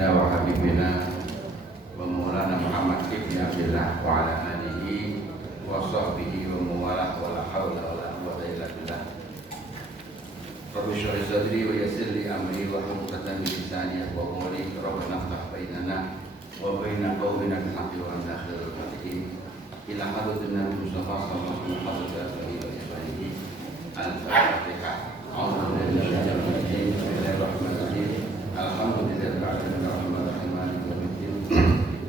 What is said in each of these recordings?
سيدنا وحبيبنا ومولانا محمد بن عبد الله وعلى آله وصحبه وموالاه ولا حول ولا قوة إلا بالله. رب اشرح لي صدري ويسر لي أمري واحلل عقدة من لساني يفقهوا قولي. ربنا افتح بيننا وبين قومنا بالحق وأنت خير الفاتحين. إلى حضرة النبي المصطفى صلى الله عليه وسلم حضرة آله وصحبه الفاتحة. أعوذ بالله من الشيطان الرجيم. بسم الله الرحمن الرحيم. الحمد لله رب العالمين الرحمن الرحيم مالك يوم الدين.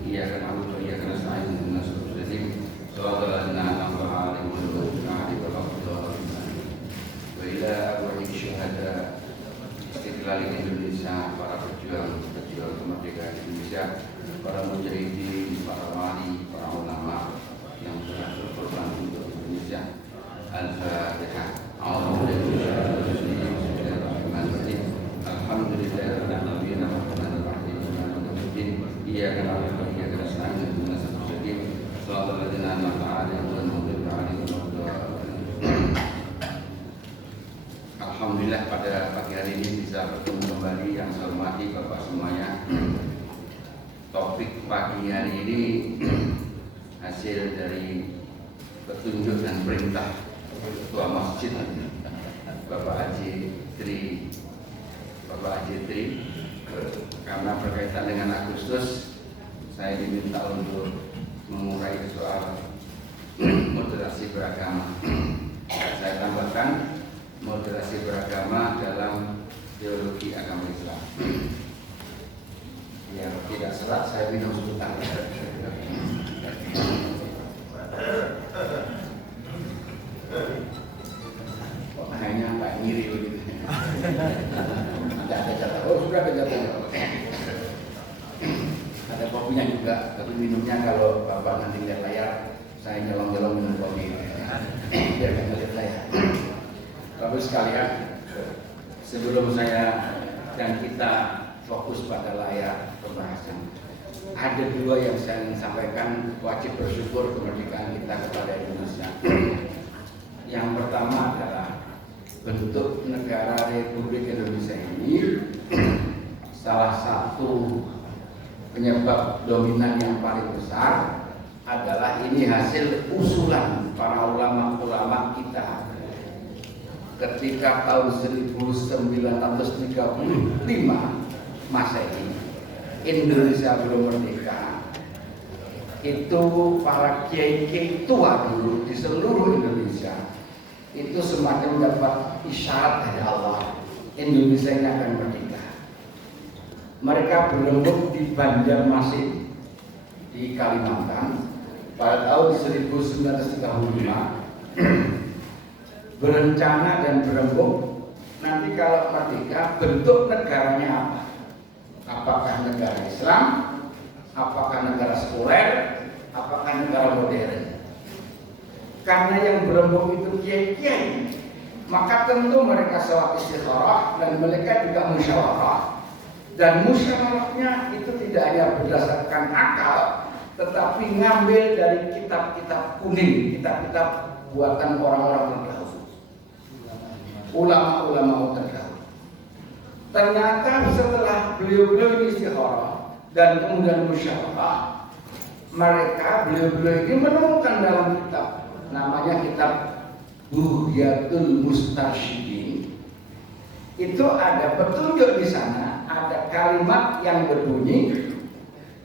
إياك نعبد وإياك نستعين اهدنا الصراط المستقيم صراط الذين أنعمت عليهم غير المغضوب عليهم ولا الضالين. وإلى أرواح الشهداء Istiqlal Indonesia, para pejuang kemerdekaan Indonesia, para mujahidin, para wali, para ulama yang sudah berkorban untuk Indonesia. Al-Fatihah. Bismillahirrahmanirrahim. Alhamdulillahirrahmanirrahim. Ar-Rahmanirrahim. Iyyaka na'budu wa iyyaka nasta'in ihdinas siratal mustaqim shiratal ladzina an'amta 'alaihim ghairil maghdubi 'alaihim waladdallin. Alhamdulillah pada pagi hari ini bisa bertemu kembali yang saya hormati Bapak semuanya. Topik pagi hari ini hasil dari petunjuk dan perintah Ketua Masjid Bapak Haji Tri, karena berkaitan dengan Agustus, saya diminta untuk mengurai soal moderasi beragama. Saya tambahkan moderasi beragama dalam teologi agama Islam. Yang tidak serat saya minum sebentar. Kok hanya nggak ngiri begitu? Ada jatah. Oh sudah ada jatah. Ada kopinya juga, tapi minumnya kalau Bapak nanti lihat layar, saya nyolong-nyolong minum kopi. Biar nggak lihat layar. Bapak sekalian, sebelum saya dan kita fokus pada layar pembahasan, ada dua yang saya ingin sampaikan. Wajib bersyukur kemerdekaan kita kepada Indonesia. Yang pertama adalah bentuk negara Republik Indonesia ini salah satu penyebab dominan yang paling besar adalah ini hasil usulan para ulama-ulama kita ketika tahun 1935 Masehi, Indonesia belum merdeka. Itu para kiai-kiai tua dulu di seluruh Indonesia itu semacam dapat isyarat dari Allah, Indonesia ini akan merdeka. Mereka berlembut di Banjarmasin di Kalimantan pada tahun 1935, berencana dan berembuk nanti kalau merdeka bentuk negaranya apa? Apakah negara Islam? Apakah negara sekuler? Apakah negara modern? Karena yang berembuk itu kiai-kiai, maka tentu mereka sholat istikharah dan mereka juga musyawarah. Dan musyawarahnya itu tidak hanya berdasarkan akal, tetapi ngambil dari kitab-kitab kuning, kitab-kitab buatan orang-orang terdahulu, ulama-ulama terdahulu. Ternyata setelah beliau-beliau ini istikharah dan kemudian musyawarah, beliau-beliau ini menemukan dalam kitab, namanya kitab Bughyatul Mustarsyidin. Itu ada petunjuk di sana, ada kalimat yang berbunyi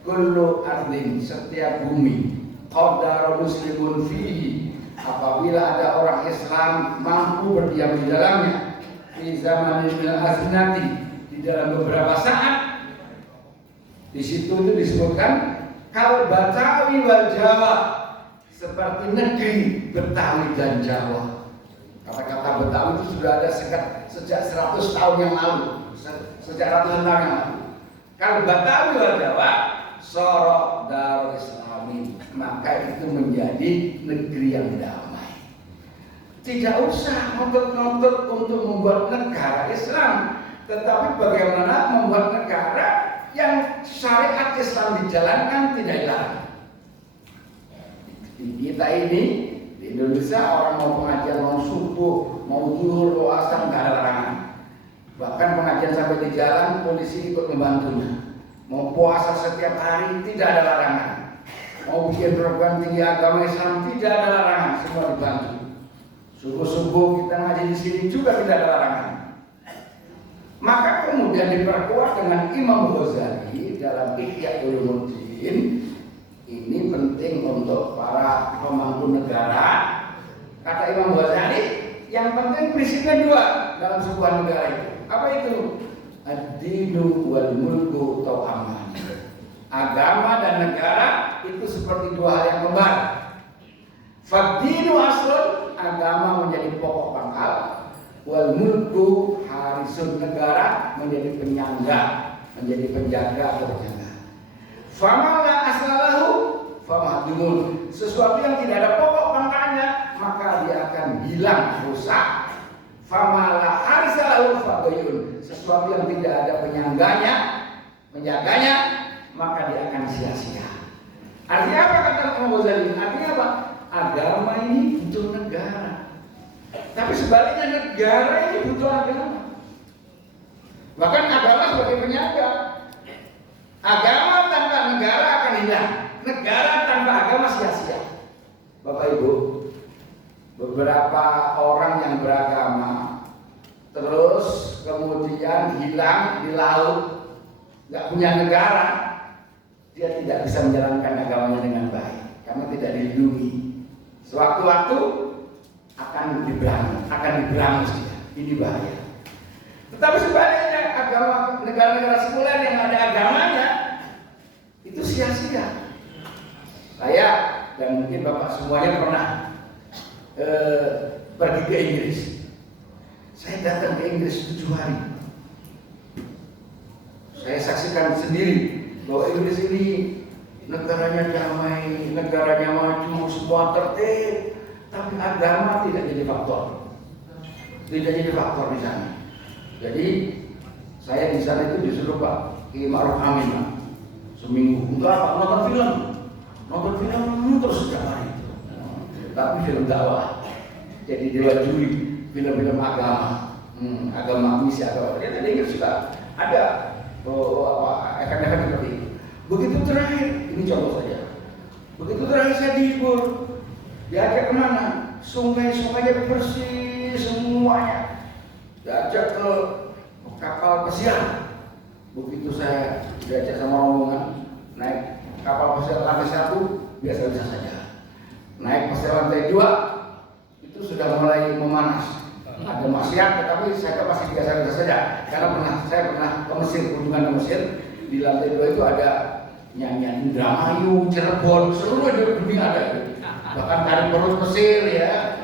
kullu ardin, setiap bumi, qadara muslimun fihi, apabila ada orang Islam mampu berdiam di dalamnya, di zaman al-aznati, di dalam beberapa saat, di situ itu disebutkan kal Batawi wal Jawa, seperti negeri Betawi dan Jawa. Kata-kata Betawi itu sudah ada sejak 100 tahun yang lalu, sejak ratusan tahun yang lalu. Kal Batawi wal Jawa, sorok darul Islami, maka itu menjadi negeri yang damai. Tidak usah ngotot-ngotot untuk membuat negara Islam, tetapi bagaimana membuat negara yang syariat Islam dijalankan, tidak dilarang. Di kita ini di Indonesia, orang mau pengajian, mau subuh, mau zuhur, mau asar, nggak ada larangan. Bahkan pengajian sampai di jalan, polisi ikut membantunya. mau puasa setiap hari tidak ada larangan, mau bikin program tinggi agama Islam tidak ada larangan, semua dibantu. Subuh-subuh kita ngaji di sini juga tidak ada larangan. Maka kemudian diperkuat dengan Imam Ghazali dalam Ihya Ulumuddin. Ini penting untuk para pemangku negara. Kata Imam Ghazali, yang penting prinsipnya dua dalam sebuah negara itu. Apa itu? Ad-dinu wal mulku tau'aman. Agama dan negara itu seperti dua hal yang kembar. Fad-dinu aslun, agama menjadi pokok pangkal. Wal mulku harisun, negara menjadi penyangga, menjadi penjaga atau penjaga. Fama la aslalahu famahdumun. Sesuatu yang tidak ada pokok pangkalnya maka dia akan hilang, rusak. Fama la harisalahu fadayun. Sesuatu yang tidak ada penyangganya, penjaganya, maka dia akan sia-sia. Artinya apa kata Imam Ghazali? Artinya apa? Agama ini butuh negara. Tapi sebaliknya negara ini butuh agama. Bahkan agama sebagai penyangga. Agama tanpa negara akan hilang. Negara tanpa agama sia-sia. Bapak Ibu, beberapa orang yang beragama terus kemudian hilang di laut, nggak punya negara, dia tidak bisa menjalankan agamanya dengan baik karena tidak dilindungi. Sewaktu-waktu akan diberangus dia. Ini bahaya. Tetapi sebaliknya agama negara-negara sekuler yang ada agamanya itu sia-sia. Saya dan mungkin Bapak semuanya pernah pergi ke Inggris. Saya datang ke Inggris 7 hari. Saya saksikan sendiri bahwa Inggris ini negaranya damai, negaranya maju, semua tertib, tapi agama tidak jadi faktor. Tidak jadi faktor di sana. Jadi saya di sana itu disuruh Pak Kiai Ma'ruf Amin Pak, seminggu enggak Pak, nonton film terus setiap hari. Tapi film dakwah. Jadi dewan juri film-film agama, agama misi agama. Jadi Inggris juga ada efek-efek seperti itu. Begitu terakhir, ini contoh saja. Begitu terakhir saya dihibur, diajak kemana? Sungai-sungainya bersih semuanya. Diajak ke kapal pesiar. Begitu saya diajak sama rombongan naik kapal pesiar lantai 1, biasa-biasa saja. Naik pesiar lantai 2, itu sudah mulai memanas. Ada maksiat, tetapi saya masih biasa-biasa saja. Karena saya pernah ke Mesir, kunjungan ke Mesir. Di lantai 2 itu ada nyanyian Indramayu, Cirebon, seluruh dunia ada. Bahkan tari perut Mesir ya,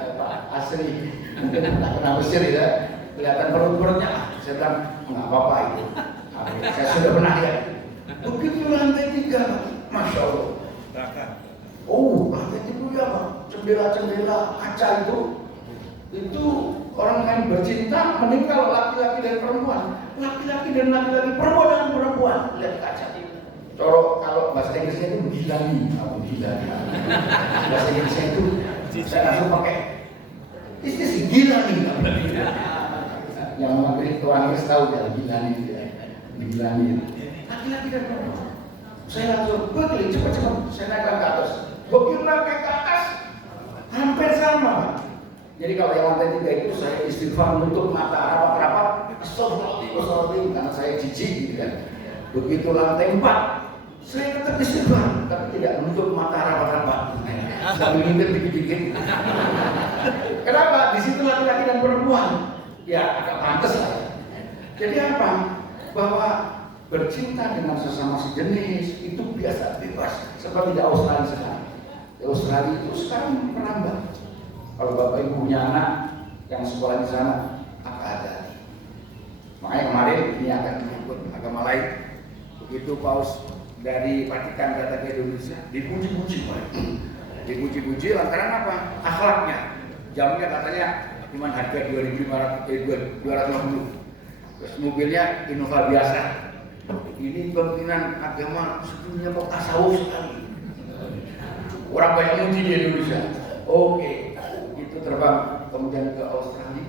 asli. Mungkin pernah Mesir ya, kelihatan perut-perutnya. Saya bilang nggak apa-apa itu. Saya sudah pernah lihat. Begitu lantai 3, masya Allah. Oh, lantai 3 ya Pak, jendela-jendela kaca itu orang yang bercinta meninggal laki-laki dan perempuan, laki-laki dan laki-laki, perempuan dan perempuan, lihat kaca. Kalau bahasa Inggrisnya itu gilani, bahasa Inggrisnya itu saya langsung pakai istilah gilani, yang orang Inggris tahu ya gilani, laki-laki dan perempuan. Saya langsung balik cepat-cepat, saya naik ke atas, begitu naik ke atas hampir sama. Jadi kalau yang lantai 3 itu saya istighfar menutup mata rapat-rapat, astagfirullahaladzim, karena saya jijik gitu kan. Begitu lantai 4, saya tetap istighfar, tapi tidak menutup mata rapat-rapat. Sambil ngintip dikit-dikit. Kenapa? Di situ laki-laki dan perempuan. Ya agak pantas lah. Jadi apa? Bahwa bercinta dengan sesama sejenis itu biasa bebas. Seperti di Australia sekarang. Di Australia itu sekarang menambah. Kalau Bapak Ibu punya anak yang sekolah di sana, apa ada? Makanya kemarin ini akan ikut agama lain. Begitu Paus dari Vatikan datang ke Indonesia, dipuji-puji, dipuji-puji lantaran apa? Akhlaknya. Jamnya katanya cuma harga 250. Terus mobilnya Innova biasa. Ini pimpinan agama sedunia kok tasawuf sekali. Orang banyak muji di Indonesia. Oke. Terbang kemudian ke Australia,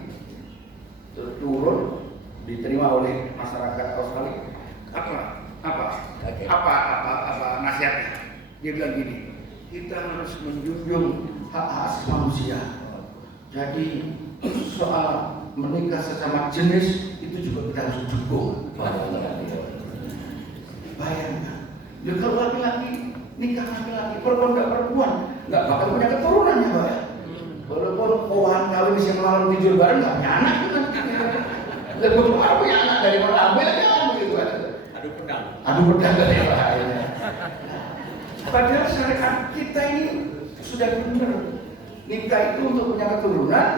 turun diterima oleh masyarakat Australia. Apa? apa nasihatnya? Dia bilang gini, kita harus menjunjung hak asasi manusia. Jadi soal menikah sesama jenis itu juga kita harus dukung. Bayangkan, kalau laki-laki nikah laki-laki, perempuan nggak bakal punya keturunan ya Pak ya. Walaupun kawan kawin yang malam tidur bareng nggak punya anak kan? Lebih baru punya anak dari mana ambil aja kan begitu kan? Adu pedang dari bahayanya. Padahal syariat kita ini sudah benar. Nikah itu untuk punya keturunan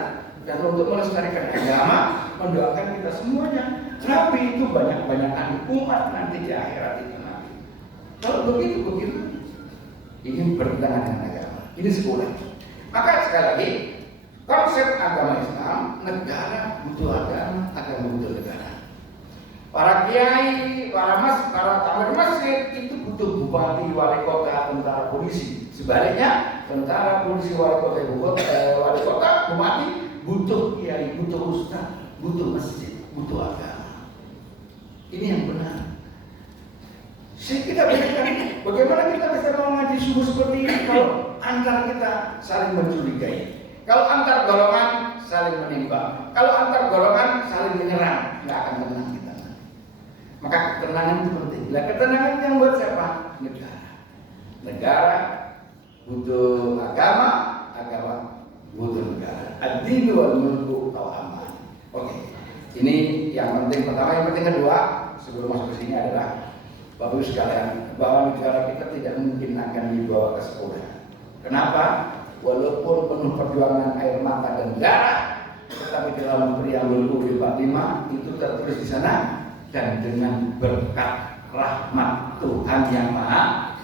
dan untuk melestarikan agama, mendoakan kita semuanya. Tapi itu banyak-banyakan umat nanti di akhirat itu nanti. Kalau begitu ini bertentangan dengan agama. Ini sekolah. Maka sekali lagi konsep agama Islam, negara butuh agama butuh negara. Para kiai, para tamir masjid itu butuh bupati, wali kota, tentara, polisi. Sebaliknya, tentara, polisi, wali kota, bupati butuh kiai, butuh ustaz, butuh masjid, butuh agama. Ini yang benar. Kita berikan bagaimana kita bisa mengaji subuh seperti ini kalau antar kita saling mencurigai, kalau antar golongan saling menimbang, kalau antar golongan saling menyerang, nggak akan tenang kita. Maka ketenangan itu penting. Nah, ketenangan yang buat siapa? Negara butuh agama butuh negara. Ad-dinu wal mulku qawaman. Oke. Ini yang penting pertama. Yang penting kedua, sebelum masuk ke sini adalah Bapak Ibu sekalian, bahwa negara kita tidak mungkin akan dibawa ke sekolah. Kenapa? Walaupun penuh perjuangan air mata dan darah, tetapi dalam Preambul UUD 45 itu tertulis di sana, dan dengan berkat rahmat Tuhan yang Maha.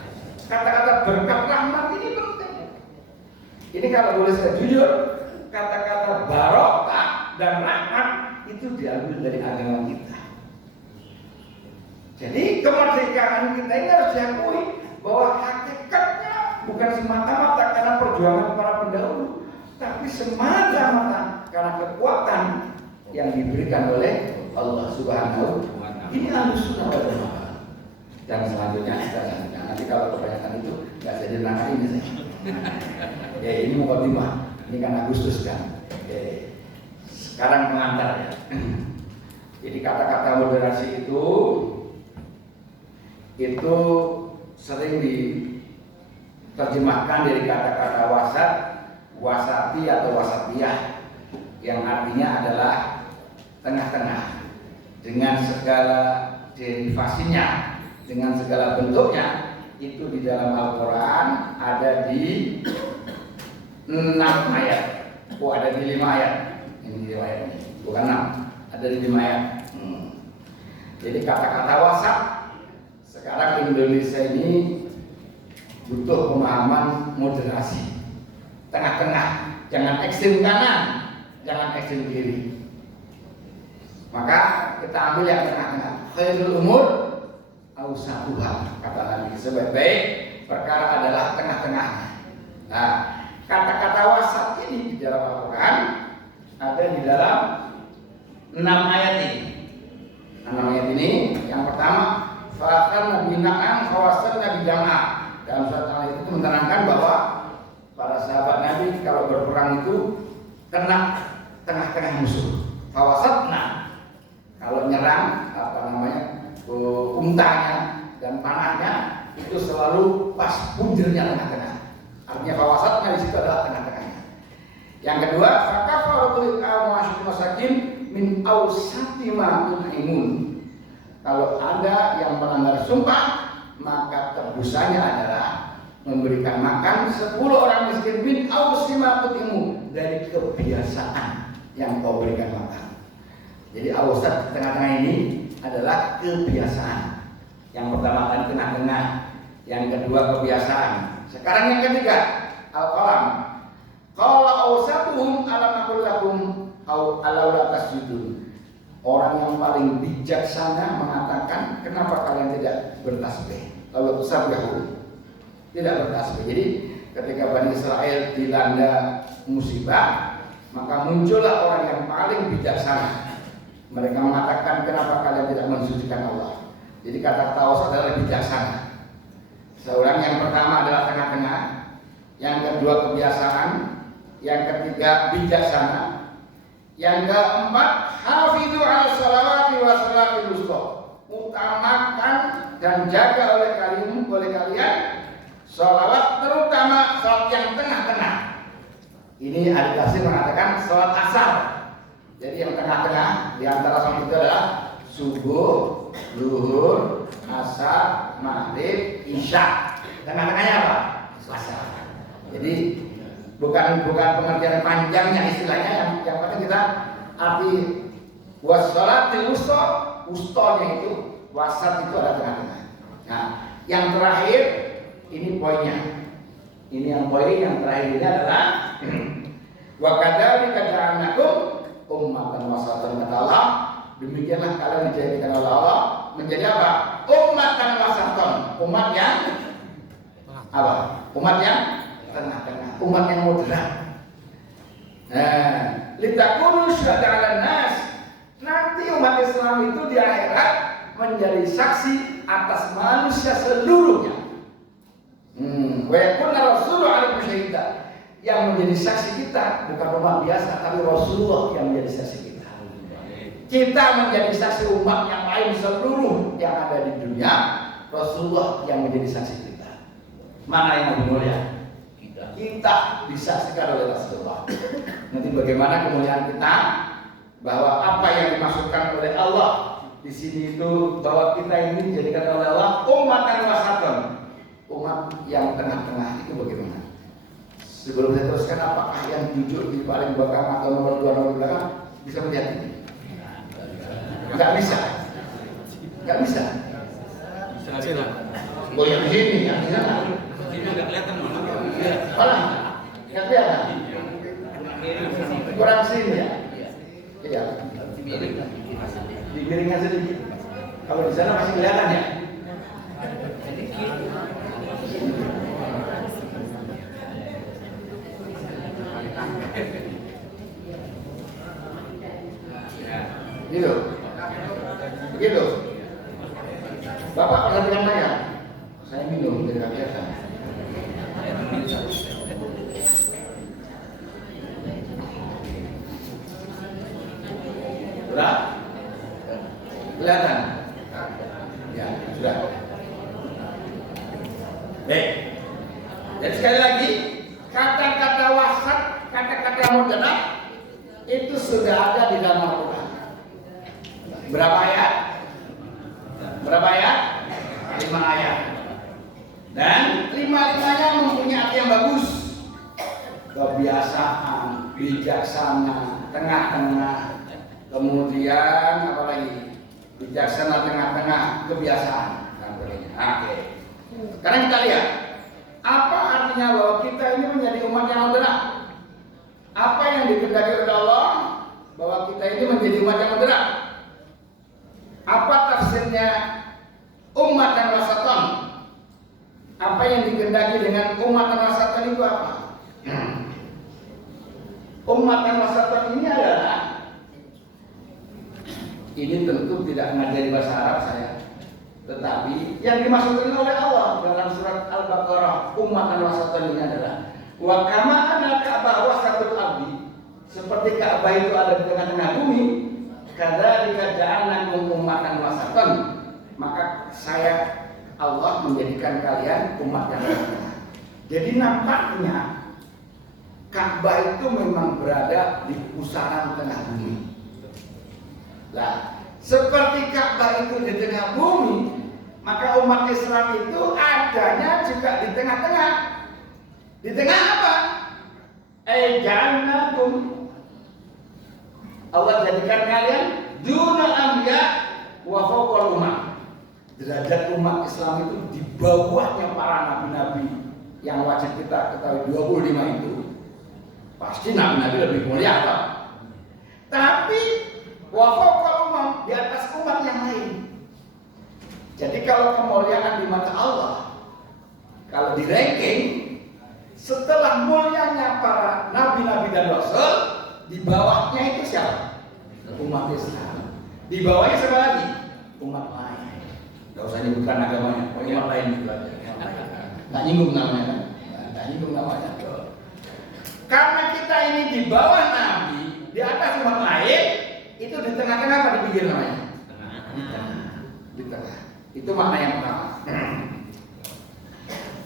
Kata-kata berkat rahmat ini penting. Ini kalau boleh saya jujur, kata-kata barokah dan rahmat itu diambil dari agama kita. Jadi kemerdekaan kita ini harus diakui bahwa hakikatnya bukan semata-mata karena perjuangan para pendahulu, tapi semata-mata karena kekuatan yang diberikan oleh Allah Subhanahu. Ini Ahlussunnah wal Jamaah. Dan selanjutnya nanti kalau kebanyakan itu nggak jadi nangka ini saya. Ini mukadimah. Ini kan Agustus kan. Sekarang pengantar ya. Jadi kata-kata moderasi itu sering diterjemahkan dari kata-kata wasati atau wasatiyah, yang artinya adalah tengah-tengah dengan segala derivasinya, dengan segala bentuknya. Itu di dalam Al-Quran ada di 6 ayat. Ada di 5 ayat. Ini 5 ayat ini, bukan 6. Ada di 5 ayat. Jadi kata-kata wasat sekarang Indonesia ini butuh pemahaman moderasi, tengah-tengah, jangan ekstrem kanan, jangan ekstrem kiri. Maka kita ambil yang tengah-tengah. Khairul umur awsatuha, kata Nabi, sebaik-baik perkara adalah tengah-tengahnya. Nah, kata-kata wasat ini di dalam Al-Quran ada di dalam 6 ayat ini. 6 ayat ini, yang pertama, Fa'akan Nabi Na'am kawasan Nabi Jam'ah. Dalam surat ayat itu menerangkan bahwa para sahabat Nabi kalau berperang itu kena tengah-tengah musuh. Fawasatna, kalau nyerang untanya dan panahnya itu selalu pas punjernya tengah-tengah. Artinya fawasatna di situ adalah tengah-tengahnya. Yang kedua, fakafaratul masakin min awsati ma tun'imun. Kalau Anda yang melanggar sumpah, maka tebusannya adalah memberikan makan 10 orang miskin min awsati ma tun'imun, dari kebiasaan yang kau berikan makan. Jadi awsat tengah-tengah ini adalah kebiasaan. Yang pertama kan tengah-tengah, yang kedua kebiasaan. Sekarang yang ketiga, al-qalam. Qala awsatuhum alam aqul lakum aw alaula tasjudun. Orang yang paling bijaksana mengatakan, kenapa kalian tidak bertasbih? Lalu tasbihu, tidak bertasbih. Jadi ketika Bani Israel dilanda musibah, maka muncullah orang yang paling bijaksana. Mereka mengatakan, kenapa kalian tidak mensucikan Allah? Jadi kata wasat adalah bijaksana. Seorang yang pertama adalah tengah-tengah, yang kedua kebiasaan, yang ketiga bijaksana, yang keempat hafidhu ala sholawati wa salatil wusta. Utamakan dan jaga oleh kalian sholawat, terutama sholat yang tengah-tengah. Ini ahli tafsir mengatakan sholat asar. Jadi yang tengah-tengah di antara sholat itu adalah subuh, zuhur, asar, maghrib, isya. Tengah-tengahnya apa? Asar. Jadi bukan pengertian panjangnya istilahnya, yang penting kita arti wassalatil wusta, wustonya itu wasat itu ada tengah-tengah. Nah, yang terakhir ini poinnya. Ini yang poin yang terakhir ini adalah wa kadzalika ja'alnakum ummatan wasatan kata Allah. Demikianlah kalian dijadikan oleh Allah menjadi apa? Ummatan wasatan, umat yang apa? Umat yang tengah-tengah, umat yang moderat. Nah, litakunu syuhada 'alan nas. Nanti umat Islam itu di akhirat menjadi saksi atas manusia seluruhnya. Wa yakuna rasulullah 'alaikum syahida. Yang menjadi saksi kita bukan umat biasa, tapi Rasulullah yang menjadi saksi kita. Kita menjadi saksi umat yang lain seluruh yang ada di dunia, Rasulullah yang menjadi saksi kita. Mana yang lebih mulia? Kita disaksikan oleh Rasulullah. Nanti bagaimana kemuliaan kita? Bahwa apa yang dimaksudkan oleh Allah di sini itu bahwa kita ini dijadikan oleh Allah ummatan wasatan, umat yang tengah-tengah. Itu bagaimana? Sebelum saya teruskan, apakah yang duduk di paling belakang atau nomor 2 nomor belakang bisa melihat ini? Enggak bisa. Enggak bisa. Bisa. Oh yang sini, yang di sana. Ini enggak kelihatan mana? Mana? Enggak kelihatan. Kurang sini ya. Iya. Dimiringkan sedikit. Kalau di sana masih kelihatan ya. Gitu. Begitu. Bapak perhatikan saya. Saya minum dari kelihatan. Sudah? Kelihatan? Ya, sudah. Baik. Jadi sekali lagi, kata-kata wasat, kata-kata moderat itu sudah ada di dalam Al-Quran. Berapa ayat? Berapa ayat? 5 ayat. Dan 5-5-nya mempunyai arti yang bagus. Kebiasaan, bijaksana, tengah-tengah. Kemudian apa lagi? Bijaksana, tengah-tengah, kebiasaan. Oke. Sekarang kita lihat apa artinya bahwa kita ini menjadi umat yang moderat. Apa yang dikehendaki oleh Allah bahwa kita ini menjadi umat yang moderat. Apa tafsirnya umat dan wasatan? Apa yang dikehendaki dengan umat dan wasatan itu apa? Umat dan wasatan ini adalah, ini tentu tidak mengajari bahasa Arab saya, tetapi yang dimaksudkan oleh Allah dalam surat Al-Baqarah, umat dan wasatan ini adalah wa kama anna Ka'bah wasatul ardi, seperti Ka'bah itu ada di tengah-tengah bumi, kadzalika ja'alnakum ummatan wasatan, maka saya Allah menjadikan kalian umat yang tengah. Jadi nampaknya Ka'bah itu memang berada di pusaran tengah bumi. Lah, seperti Ka'bah itu di tengah bumi, maka umat Islam itu adanya juga di tengah-tengah. Di tengah apa? Ja'alnakum, Allah jadikan kalian dunal anbiya wa fawqal ummah. Derajat umat Islam itu di bawahnya para nabi-nabi yang wajib kita ketahui 25 itu. Pasti nabi-nabi lebih mulia atau? Tapi wa fawqal ummah, di atas umat yang lain. Jadi kalau kemuliaan di mata Allah, kalau di ranking setelah mulianya para nabi-nabi dan rasul, di bawahnya itu siapa? Umat Islam. Di bawahnya siapa lagi? Umat lain. Nggak usah nyebutkan agamanya, pokoknya umat lain gitu aja. Nggak nyinggung namanya kan? Nggak nyinggung namanya. Karena kita ini di bawah Nabi, di atas umat lain, itu di tengah-tengah apa dipikir namanya? Di tengah. Itu makna yang pertama.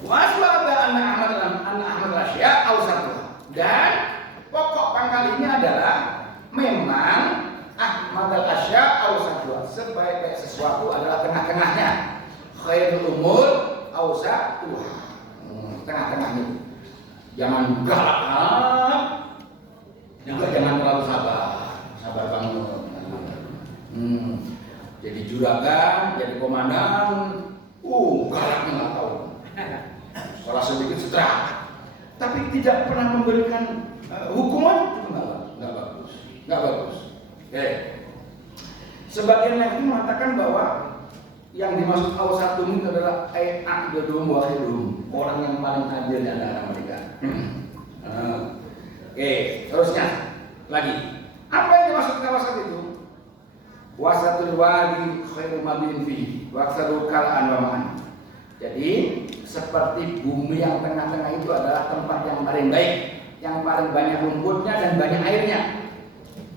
Waswaba anak Ahmad Rasya Ausatu. Dan pokok pangkal ini adalah memang Ahmad al-Asya Ausatu. Sebaik-baik sesuatu adalah tengah-tengahnya. Khairul umur Ausatuha. Tengah-tengahnya. Jangan galak, juga jangan terlalu sabar banget. Jadi juragan, jadi komandan, galaknya nggak tahu. Sekolah sedikit setelah, tapi tidak pernah memberikan hukuman itu nggak bagus. Oke. Sebagian lagi mengatakan bahwa yang dimaksud awsatun itu adalah a'dadum wa khairum, orang yang paling adil di antara mereka. Oke, terusnya lagi. Apa yang dimaksud wasat itu? Wasatul wadi khairu mabin fihi wa aktsaru kal'an wa ma'an. Jadi seperti bumi yang tengah-tengah itu adalah tempat yang paling baik, yang paling banyak rumputnya dan banyak airnya.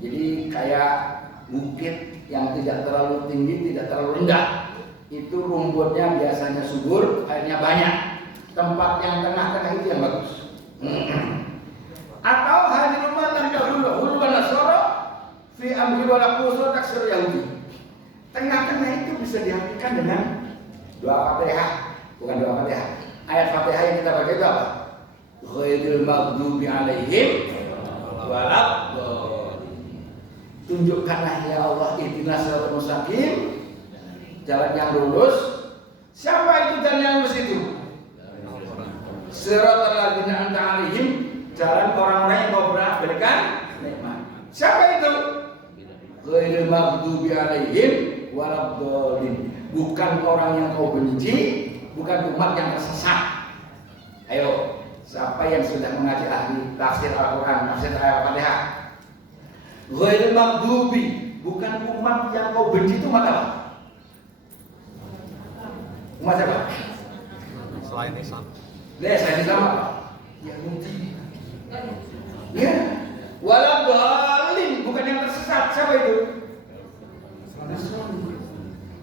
Jadi kayak bukit yang tidak terlalu tinggi, tidak terlalu rendah. Itu rumputnya biasanya subur, airnya banyak. Tempat yang tengah-tengah itu yang bagus. Atau hadir rumah dan dahulu huluan nasoro fi amri wala kusro taksir Yahudi. Tengah-tengah itu bisa diartikan dengan doa Fatihah, bukan doa Fatihah. Ayat Fatihah yang kita baca itu apa? Ghairil maghdubi alaihim waladdallin. Tunjukkanlah ya Allah ihdinas siratal mustaqim, jalan yang lurus. Siapa itu jalan yang lurus itu? Siratal ladzina an'amta alaihim, jalan orang-orang yang kau berikan nikmat. Siapa itu? Ghairil maghdubi alaihim waladdallin. Bukan orang yang kau benci, bukan umat yang tersesat. Ayo, siapa yang sudah mengaji ahli tafsir Al-Quran, tafsir Al-Fatihah? Ghairil maghdubi, bukan umat yang kau benci, itu umat apa? Umat siapa? Selain Islam. Selain Islam apa? Yahudi. Ya, waladdallin, bukan yang tersesat. Siapa itu?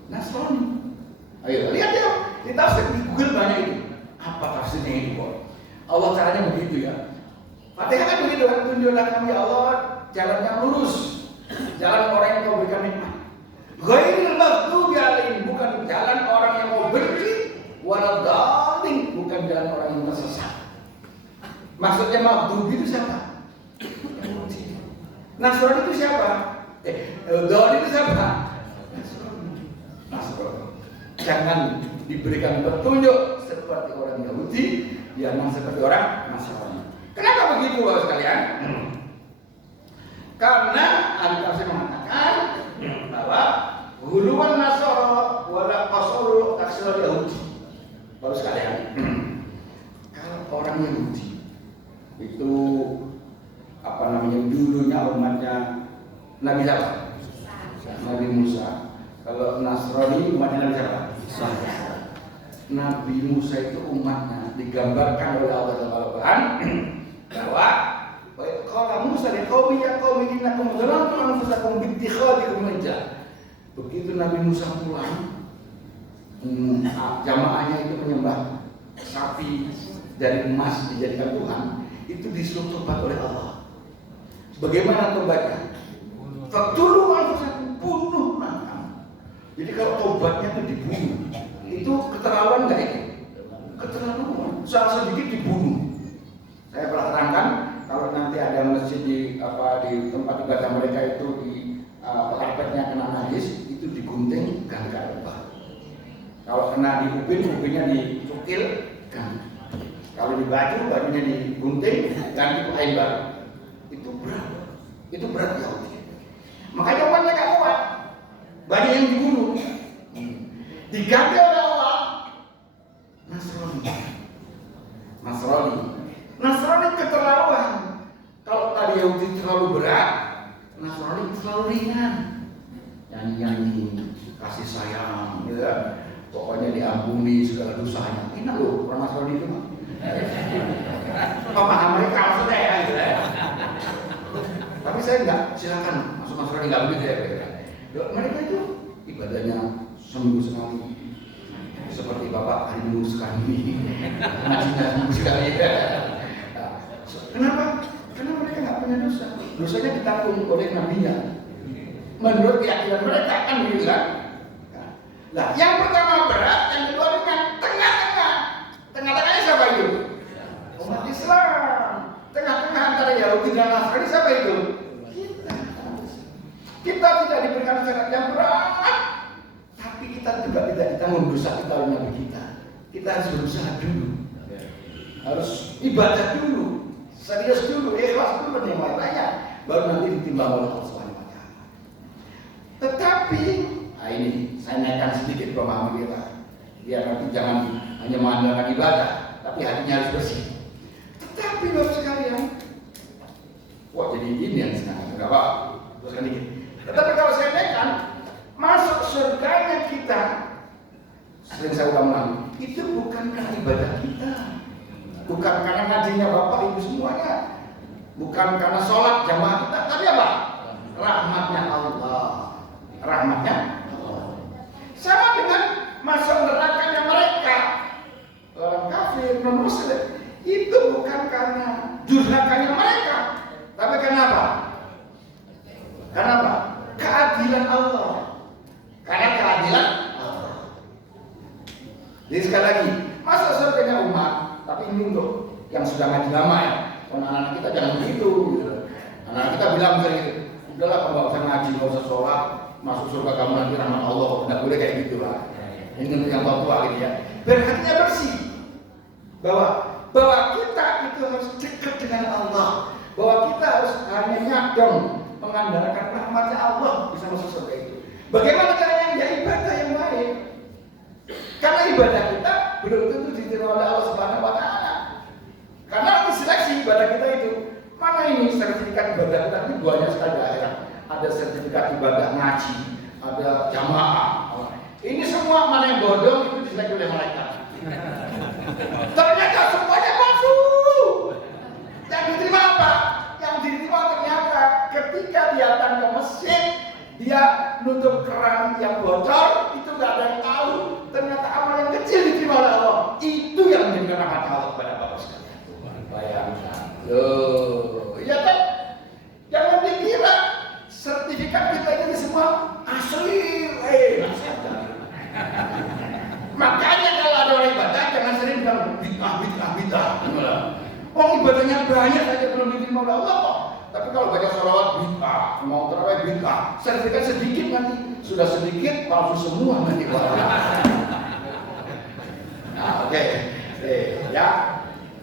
Nasrani. Ayo lihat ya, di tafsir di Google banyak itu. Apa tafsirnya ini kok? Allah caranya begitu ya. Fatihah kan begitu kan, tunjuklah kami ya Allah jalan yang lurus, jalan orang yang kau berikan nikmat. Ghairil maghdubi alaihim, bukan jalan orang yang kau benci, waladdallin, bukan jalan orang yang tersesat. Maksudnya maghdubi itu siapa? Nasrani itu siapa? Dallin itu siapa? Nasrani. Jangan diberikan petunjuk seperti orang Yahudi, jangan seperti orang Nasrani. Kenapa begitu Bapak sekalian? Karena ahli tafsir mengatakan bahwa huluan Nasara wala qasuru taksir Yahudi. Bapak sekalian, kalau orang Yahudi itu apa namanya, dulunya umatnya Nabi siapa? Nabi Musa. Kalau Nasrani umatnya Nabi siapa? Nabi Musa itu umatnya digambarkan oleh Allah dalam Al-Quran bahwa kalau Musa dan qaumi ya qaumi innakum dhalaltum anfusakum bi ittikhadikum ijal. Begitu Nabi Musa pulang, jamaahnya itu menyembah sapi dari emas dijadikan Tuhan, itu disuruh tobat oleh Allah. Bagaimana tobatnya? Faqtulu anfusakum, bunuh kamu. Jadi kalau tobatnya itu dibunuh, itu keterlaluan nggak itu? Keterlaluan. Salah sedikit dibunuh. Saya pernah terangkan kalau nanti ada masjid di tempat ibadah mereka itu di karpetnya kena najis, itu digunting ganti ubah. Kalau kena di ubinnya dicukil ganti. Kalau di baju, bajunya digunting ganti kain baru. Itu berat. Itu berat ya. Makanya umatnya nggak kuat. Banyak yang dibunuh. Diganti oleh Allah. Nasrani keterlaluan. Kalau tadi Yahudi terlalu berat, Nasrani terlalu ringan. Nyanyi kasih sayang, ya. pokoknya diampuni segala dosanya. Ini loh orang Nasrani itu mah. Pemahaman mereka maksudnya ya, gitu ya. Tapi saya enggak, silakan masuk Nasrani enggak begitu ya. Mereka itu ibadahnya seminggu sekali. Seperti Bapak hari Minggu sekali, ngajinya seminggu sekali. Kenapa? Karena mereka nggak punya dosa. Dosanya ditanggung oleh nabinya. Menurut keyakinan mereka kan begitu kan? Nah, yang pertama berat, yang kedua ringan, tengah-tengah. Tengah-tengahnya siapa itu? Umat Islam. Tengah-tengah antara Yahudi dan Nasrani siapa itu? Kita. Kita tidak diberikan syarat yang berat, tapi kita juga tidak ditanggung dosa kita oleh Nabi kita. Kita harus berusaha dulu, harus ibadah dulu, serius dulu, ikhlas dulu yang lain-lainnya, baru nanti ditimbang oleh Allah Subhanahu wa Ta'ala. Tetapi, nah ini saya naikkan sedikit pemahaman kita, biar nanti jangan hanya mengandalkan ibadah, tapi hatinya harus bersih. Tetapi bapak sekalian, wah jadi ini yang senang, enggak apa, teruskan dikit. Tetapi kalau saya naikkan, masuk surganya kita, sering saya ulang-ulang, itu bukan karena ibadah kita, bukan karena ngajinya bapak ibu semuanya, bukan karena sholat jamaah kita, tapi apa? Rahmatnya Allah. Rahmatnya Allah. Sama dengan masuk nerakanya mereka, orang kafir, non muslim, itu bukan karena durhakanya mereka, tapi kenapa? Kenapa? Keadilan Allah. Karena keadilan Allah. Jadi sekali lagi, masa surganya umat, tapi ini untuk yang sudah ngaji lama ya. Anak-anak kita jangan begitu. Gitu. Anak kita bilang misalnya gitu, udahlah kalau nggak usah ngaji, nggak usah sholat, masuk surga kamu nanti rahmat Allah. Tidak boleh kayak gitu lah. Ini untuk yang tua gitu ya. Biar hatinya bersih. Bahwa kita itu harus dekat dengan Allah. Bahwa kita harus hanya nyadong mengandalkan rahmatnya Allah bisa masuk surga itu. Bagaimana caranya? Ya ibadah yang baik. Karena ibadah kita belum tentu diterima oleh Allah Subhanahu wa Ta'ala. Karena diseleksi ibadah kita itu. Mana ini sertifikat ibadah kita? Ini banyak sekali di akhirat. Ada sertifikat ibadah ngaji, ada jamaah. Ini semua mana yang bodoh itu diseleksi oleh malaikat. Ternyata semuanya palsu. Yang diterima apa? Yang diterima ternyata ketika dia datang ke masjid, dia nutup keran yang bocor, itu gak ada yang tahu. Ternyata amal yang kecil diterima oleh Allah. Itu yang menjadi rahmat Allah kepada Bapak sekalian. Bayangkan. Loh, ya kan? Jangan dikira sertifikat kita ini semua asli. Makanya kalau ada orang ibadah jangan sering bilang bid'ah. Orang ibadahnya banyak saja belum diterima oleh Allah kok. Tapi kalau baca sholawat bid'ah, mau tarawih bid'ah, sertifikat sedikit nanti sudah sedikit palsu semua nanti. Nah, oke. Ya,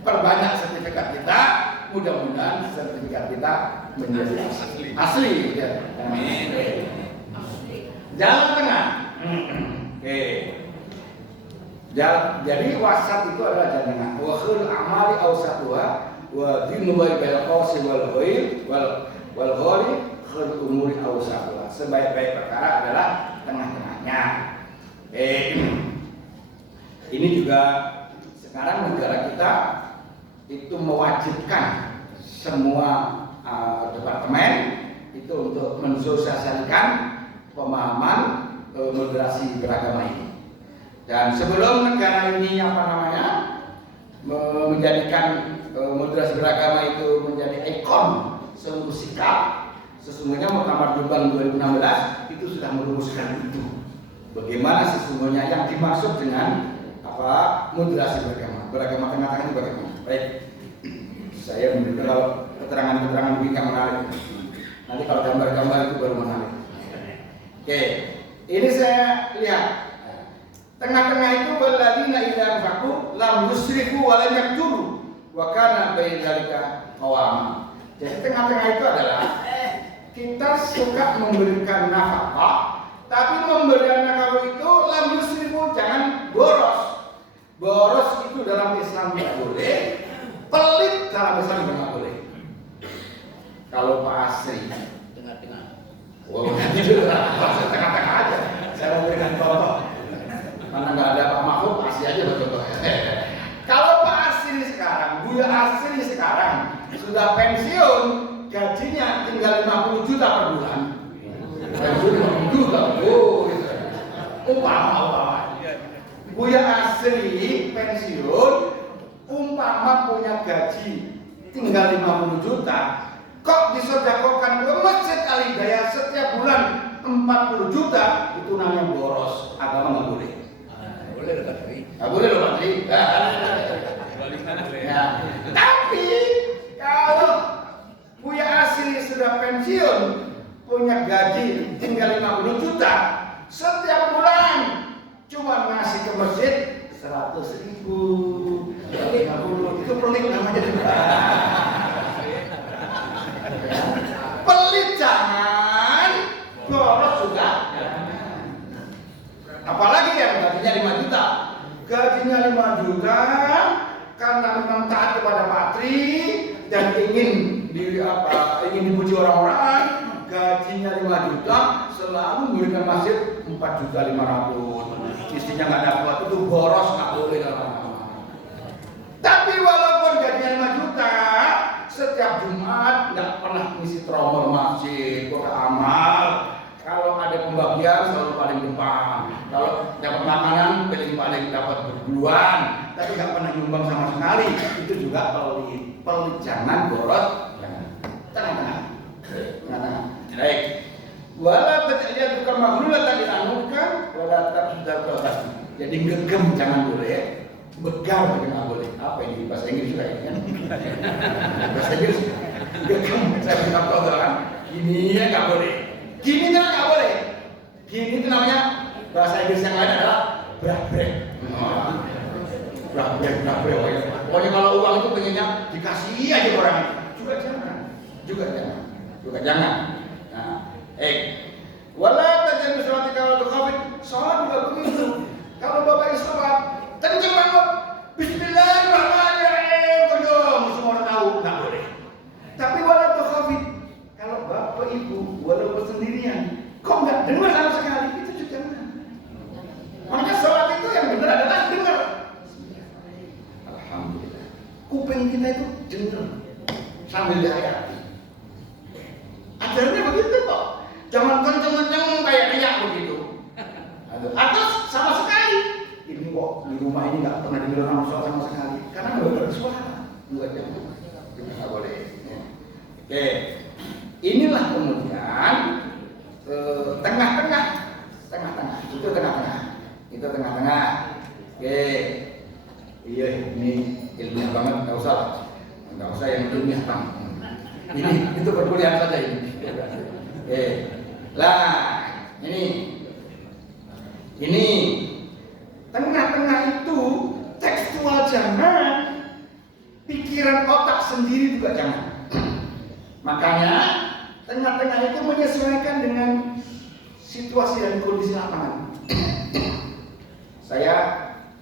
perbanyak sertifikat kita, mudah-mudahan sertifikat kita menjadi asli. Ya. Jalan tengah. Oke. Jadi wasat itu adalah jalan tengah. Wa khul amali awsatuha wa dinullahi bil qawsi wal ghaib wal ghali khul umuri awsatuha. Sebaik-baik perkara adalah tengah-tengahnya. Ini juga sekarang negara kita itu mewajibkan semua departemen itu untuk mensosialisasikan pemahaman moderasi beragama ini. Dan sebelum negara ini menjadikan moderasi beragama itu menjadi ikon seluruh sikap, sesungguhnya Muktamar Jombang 2016 itu sudah merumuskan itu. Bagaimana sesungguhnya yang dimaksud dengan moderasi beragama tengah-tengah itu bagaimana? Baik, saya memberikan kalau keterangan-keterangan begini yang menarik. Nanti kalau gambar-gambar itu baru menarik. Oke, ini saya lihat tengah-tengah itu walladzina idza anfaqu lam yusrifu wa lam yaqturu wa kana baina dzalika qawama. Jadi tengah-tengah itu adalah kita suka memberikan nafkah, tapi pemberian nafkah itu lam yusrifu, jangan boros. Boros itu dalam Islam tidak boleh, pelit dalam Islam juga tidak boleh. Kalau Pak Asri tengah-tengah, wow, itu tengah-tengah aja. Saya memberikan contoh. Karena nggak ada Pak Mahfud, pasti aja betul. Kalau Pak Asri sekarang, Buya Asri sekarang sudah pensiun, gajinya tinggal 50 juta per bulan. Pensiun 50 juta, oh gitu. Umpama. Buya Asri pensiun, umpama punya gaji tinggal 50 juta, kok disedekahkan ke Masjid Al Hidayah setiap bulan 40 juta, itu namanya boros. Agama nggak boleh. Boleh loh Pak Tri. Nggak boleh loh Pak Tri. Ya. Tapi kalau Buya Asri sudah pensiun, punya gaji tinggal 50 juta, setiap bulan cuma ngasih ke masjid 100.000, 50, itu pelit namanya. Pelit jangan, boros juga. Apalagi yang gajinya 5 juta. Gajinya 5 juta karena memang taat kepada Pak Tri dan ingin dipuji orang-orang, gajinya 5 juta selalu memberikan masjid 4.500.000. Istrinya nggak dapat, itu boros, nggak boleh. Tapi walaupun gajinya 5 juta, setiap Jumat nggak pernah ngisi tromol masjid, kota amal. Kalau ada pembagian selalu paling depan. Kalau dapat makanan paling dapat berduluan. Tapi nggak pernah nyumbang sama sekali. Itu juga pelit. Pelit jangan, boros jangan. Tengah-tengah. Baik. Wala taj'al bukan maghlula tadi anukan, wala tabdal batas. Jadi gegem jangan boleh. Begar jangan boleh. Apa ini bahasa Inggris juga ini kan? Bahasa Inggris gegem saya bilang kau kan. Ini ya nggak boleh. Gini kan nggak boleh. Gini itu namanya bahasa Inggris yang lain adalah brag-brag. Brag-brag. Pokoknya kalau uang itu pengennya dikasih aja orang itu. Juga jangan. Nah, wala tajal salati kalau tukhafit. Salat juga begitu. Kalau Bapak sholat, kenceng banget. Bismillahirrahmanirrahim. Kedong, semua orang tahu nggak boleh. Tapi wala tukhafit. Kalau Bapak Ibu walaupun sendirian, kok nggak dengar sama sekali, itu juga jangan. Makanya sholat itu yang benar adalah dengar. Alhamdulillah. Kuping kita itu dengar sambil dihayati. Ajarnya begitu kok. Jangan kenceng-kenceng kayak begitu. Atau sama sekali. Ini kok di rumah ini nggak pernah dengar nama sholat sama sekali. Karena nggak bersuara. Nggak boleh. Oke. Inilah kemudian tengah-tengah. Itu tengah-tengah. Oke. Iya, ini ilmiah banget, nggak usah yang ilmiah banget. Ini itu perkuliahan saja ini. Oke. Lah, ini tengah-tengah itu tekstual jangan, pikiran otak sendiri juga jangan. Makanya tengah-tengah itu menyesuaikan dengan situasi dan kondisi lapangan. Saya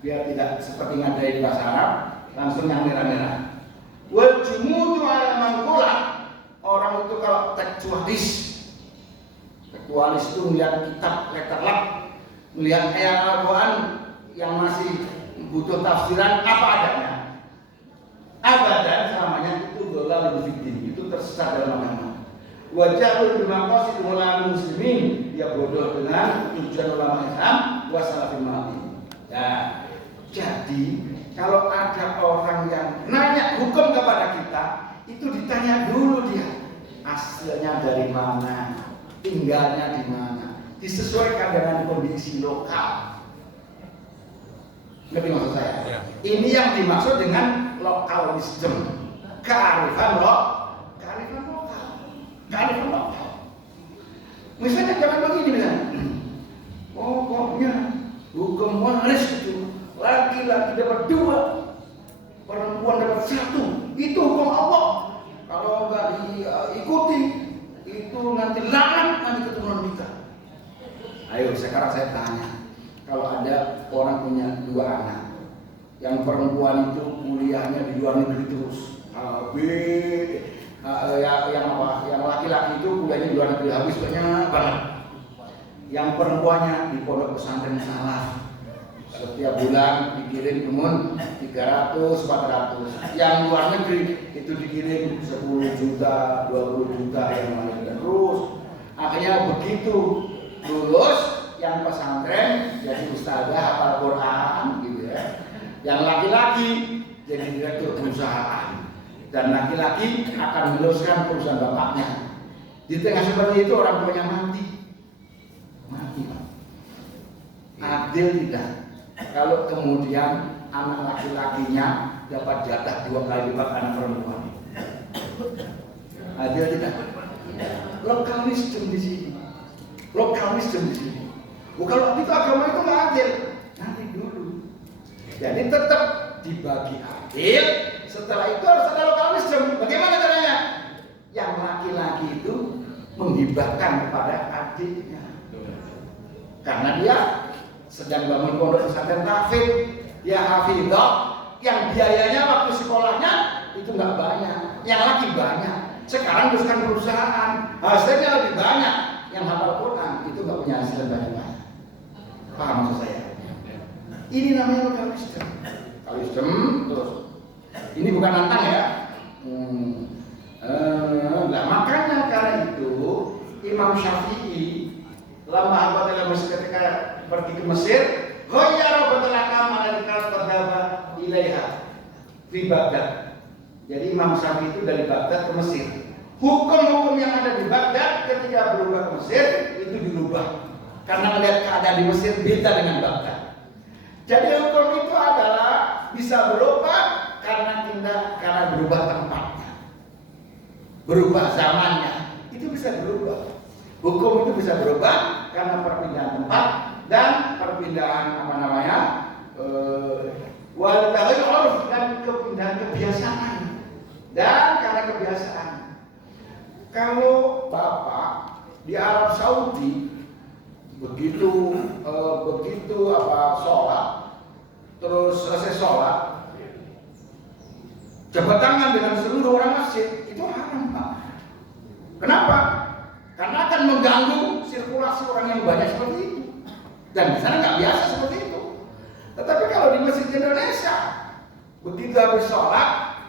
biar tidak seperti ngadai di bahasa Arab, langsung yang merah-merah. Wal jumudu ala mangkulah. Orang itu kalau tekstualis itu melihat kitab letterlek, melihat ayat Al-Quran yang masih butuh tafsiran apa adanya. Abadan selamanya itu dolal fiddin, itu tersesat dalam agama. Wajarul bimaqasid ulama muslimin, dia bodoh dengan tujuan ulama Islam wasalafil mati. Ya, jadi kalau ada orang yang nanya hukum kepada kita, itu ditanya dulu dia asalnya dari mana, tinggalnya di mana, disesuaikan dengan kondisi lokal. Ngerti maksud saya? Ya. Ini yang dimaksud dengan local wisdom, kearifan lokal. Misalnya jangan begini misalnya. Pokoknya hukum waris itu laki-laki dapat 2, perempuan dapat 1. Itu hukum Allah. Kalau nggak diikuti, itu nanti laknat nanti keturunan kita. Ayo sekarang saya tanya, kalau ada orang punya 2 anak, yang perempuan itu kuliahnya di luar negeri terus, yang laki-laki itu kuliahnya di luar negeri habis banyak banget. Yang perempuannya di pondok pesantren salah, Setiap bulan dikirim kemun 300, 400. Yang luar negeri itu dikirim 10 juta, 20 juta yang lain terus. Akhirnya begitu lulus yang pesantren jadi ustazah hafal Quran gitu ya. Yang laki-laki jadi direktur perusahaan dan laki-laki akan meneruskan perusahaan bapaknya. Di tengah seperti itu orang tuanya mati. Pak. Adil tidak? Kalau kemudian anak laki-lakinya dapat jatah 2 kali lipat anak perempuan. Adil tidak? Lokal wisdom di sini. Lokal wisdom di sini. Kalau itu agama itu nggak adil. Nanti dulu. Jadi tetap dibagi adil. Setelah itu harus ada lokal wisdom. Bagaimana caranya? Yang laki-laki itu menghibahkan kepada adiknya. Karena dia sedang bangun pondok pesantren tahfidz, dia hafidhah, yang biayanya waktu sekolahnya itu nggak banyak, yang laki banyak. Sekarang teruskan perusahaan, hasilnya lebih banyak. Yang hafal Quran itu nggak punya hasil banyak. Paham maksud saya? Ini namanya lokal wisdom. Lokal wisdom terus. Ini bukan nantang ya. Nah, makanya karena itu Imam Syafi'i lama habatil Mesir ketika pergi ke Mesir, ghayyara batal akam alaikal tadaba ilaiha di Baghdad. Jadi Imam Syafi'i itu dari Baghdad ke Mesir. Hukum-hukum yang ada di Baghdad ketika berubah ke Mesir itu dirubah karena melihat keadaan di Mesir beda dengan Baghdad. Jadi hukum itu adalah bisa berubah karena berubah tempatnya, berubah zamannya, itu bisa berubah. Hukum itu bisa berubah karena perpindahan tempat dan perpindahan wal dan kepindahan kebiasaan dan karena kebiasaan. Kalau Bapak di Arab Saudi begitu sholat, terus selesai sholat jabat tangan dengan seluruh orang masjid, itu haram, Pak. Kenapa? Karena akan mengganggu sirkulasi orang yang banyak seperti itu. Dan di sana nggak biasa seperti itu. Tetapi kalau di masjid Indonesia, begitu habis sholat,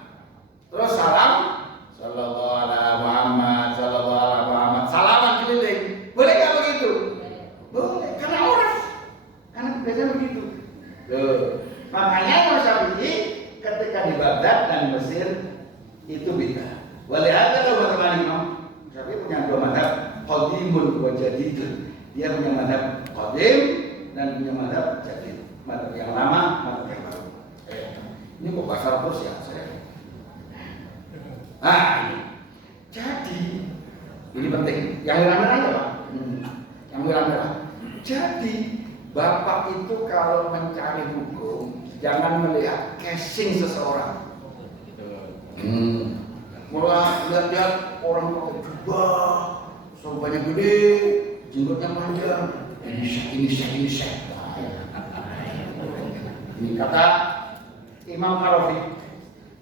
terus salam, sallallahu alaihi Muhammad, sallallahu alaihi Muhammad, salaman keliling, boleh nggak begitu? Boleh, karena orang, karena biasanya begitu. Makanya Imam Syafi'i ketika di Baghdad dan di Mesir itu beda. Walihada kalau teman Imam Syafi'i punya 2 mazhab, qadimun wa jadidun. Dia punya mazhab qadim dan punya mazhab jadid. Mazhab yang lama, mazhab yang baru. Ini kok pasar terus ya saya. Ini. Jadi ini penting. Yang merah aja Pak. Yang merah. Jadi Bapak itu kalau mencari hukum jangan melihat casing seseorang. Mulai lihat orang pakai jubah, sombanya gede, jenggotnya panjang, ini syekh. Ini kata Imam Harafi.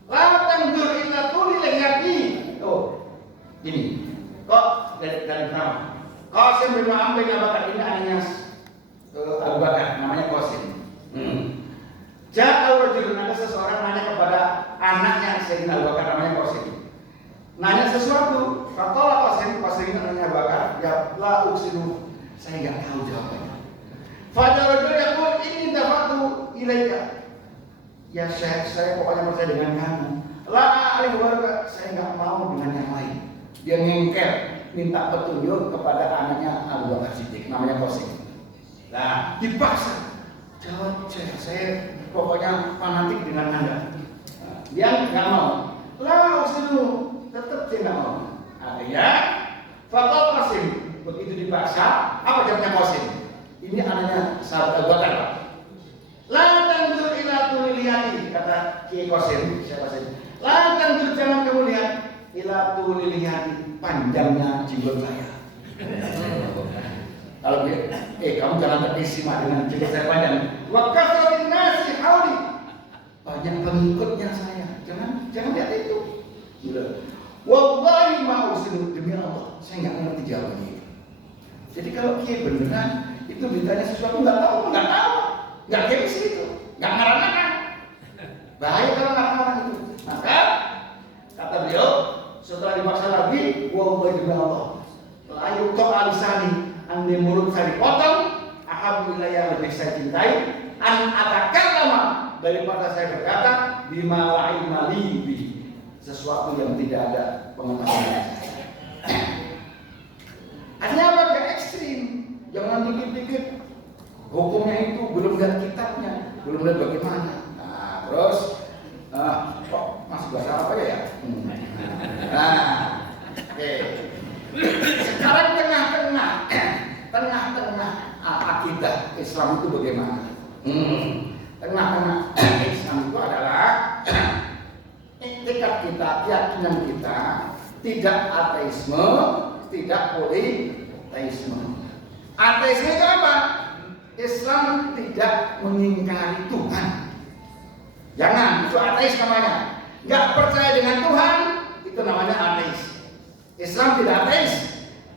La tanzur illa tuli lihiyati. Ini. Kok dari nama? Qasim bin Muhammad bin Abu Bakar, ini anaknya Abu Bakar, namanya Qasim. Ja'a rajulun, ada seseorang nanya kepada anaknya Sayyidina Abu Bakar, namanya Qasim. Nanya sesuatu, faqala Qasim nanya Abu Bakar, ya la uksidu, saya enggak tahu jawabannya. Fadar rajul yaqul inni dafa'tu ilaika. Ya saya pokoknya percaya dengan kamu. La alaihi wa saya enggak mau dengan yang lain. Dia ngengkel, minta petunjuk kepada anaknya Abu Bakar Siddiq, namanya Qasim. Nah, dipaksa. Jawab saya pokoknya fanatik dengan Anda. Dia nggak mau. Lah usilu tetap dia nggak mau. Akhirnya Fatal Qasim begitu dipaksa, apa jawabnya Qasim? Ini anaknya sahabat Abu Bakar. La tanzur ila tuliliyati, kata Kiai Qasim, siapa saja. La tanzur, jangan kamu lihat ila tuliliyati, panjangnya jenggot saya. Kalau dia, kamu jangan terkesima dengan jenggot saya panjang. Wa kasratin nasi hauli, banyak pengikutnya saya. Jangan lihat itu. Wallahi ma usilu, demi Allah, saya nggak ngerti jawabannya. Jadi kalau kiai beneran itu ditanya sesuatu nggak tahu, nggak gengsi itu, nggak ngarang-ngarang. Bahaya kalau ngarang-ngarang itu. Maka kata beliau, setelah dipaksa lagi, wa demi Allah, layu to alisani, ande mulut saya dipotong, alhamdulillah yang lebih saya cintai, an atakalama daripada saya berkata bima la ilma li bi, sesuatu yang tidak ada pengetahuan. Artinya apa? Gak ekstrim, jangan dikit-dikit hukumnya itu belum lihat kitabnya, belum lihat bagaimana. Nah terus, kok masih bahasa apa ya? Nah, oke. Sekarang tengah-tengah akidah Islam itu bagaimana? Tengah-tengah Islam itu adalah tekad kita, keyakinan kita tidak ateisme, tidak politeisme. Ateisme itu apa? Islam tidak mengingkari Tuhan. Jangan, itu ateis namanya. Nggak percaya dengan Tuhan, itu namanya ateis. Islam tidak ateis,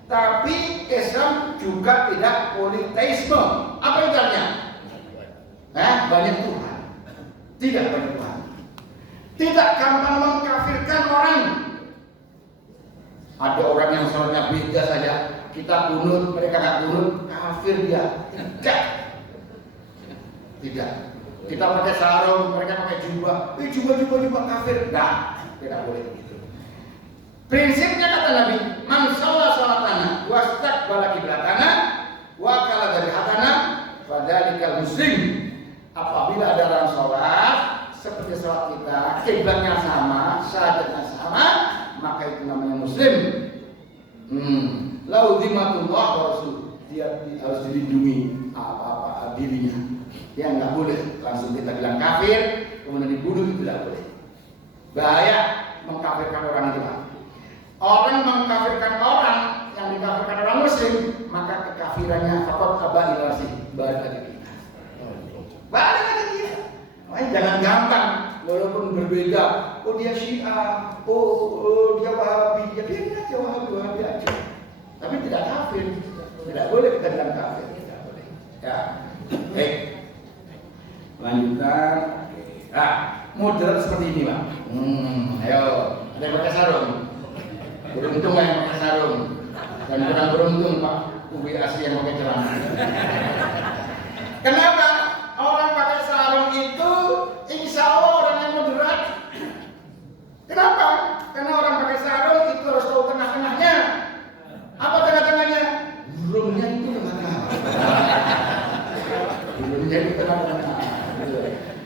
tapi Islam juga tidak politeisme. Apa itu artinya? Banyak Tuhan. Tidak banyak Tuhan. Tidak gampang mengkafirkan orang. Ada orang yang sholatnya beda saja, kita kunut, mereka nggak kunut, kafir dia. Tidak. Kita pakai sarung, mereka pakai jubah. Jubah kafir. Nah, tidak boleh begitu. Prinsipnya kata Nabi, man shalla salatana wastaqbala qiblatana wa kala dari hatana fadzalikal muslim. Apabila ada orang sholat seperti sholat kita, kiblatnya sama, syahadatnya sama, maka itu namanya muslim. Lauzimatullah wa rasul, dia harus dilindungi apa-apa dirinya. Ya nggak boleh langsung kita bilang kafir, kemudian dibunuh, itu tidak boleh. Bahaya mengkafirkan orang itu. Orang mengkafirkan orang yang dikafirkan orang muslim, maka kekafirannya fakot abadilasi, balik lagi kita. Balik lagi kita. Makanya jangan gampang, walaupun berbeda. Oh dia Syiah, oh dia Wahabi, ya biarin aja Wahabi aja. Tapi tidak kafir, tidak boleh kita bilang kafir, tidak boleh. Ya, baik. Lanjutkan. Nah, model seperti ini, Pak. Ayo, ada yang pakai sarung. Beruntung yang pakai sarung. Dan kurang beruntung, Pak, ubi asli yang pakai celana. Kenapa? Orang pakai sarung itu insya Allah orang yang moderat. Kenapa? Karena orang pakai sarung itu harus tahu tengah-tengahnya. Apa tengah-tengahnya? Burungnya itu tengah-tengah. Burungnya itu tengah-tengah.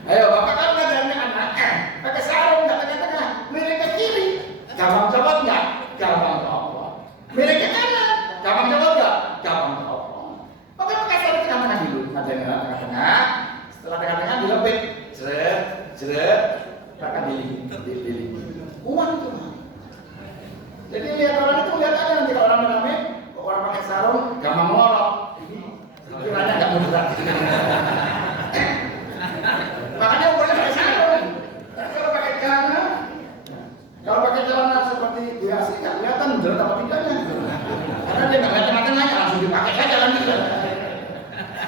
Ayo, bapak kan ngajarnya anak pakai sarung nggak tengah-tengah, miring ke kiri, gampang copot nggak? Gampang copot. Miring ke kanan, gampang copot nggak? Gampang copot. Oke, pakai sarung tengah-tengah dulu, ngajarnya tengah-tengah. Setelah tengah-tengah dilebit, jeret, akan di uang itu. Jadi lihat orang itu lihat aja nanti kalau orang rame, orang pakai sarung, gampang ngorok. Ini kiranya nggak mudah. Makanya boleh pakai sarung. Kalau pakai celana seperti biasa nggak kelihatan jelas apa tidaknya. Karena dia nggak tengah-tengahnya langsung dipakai saja kan gitu.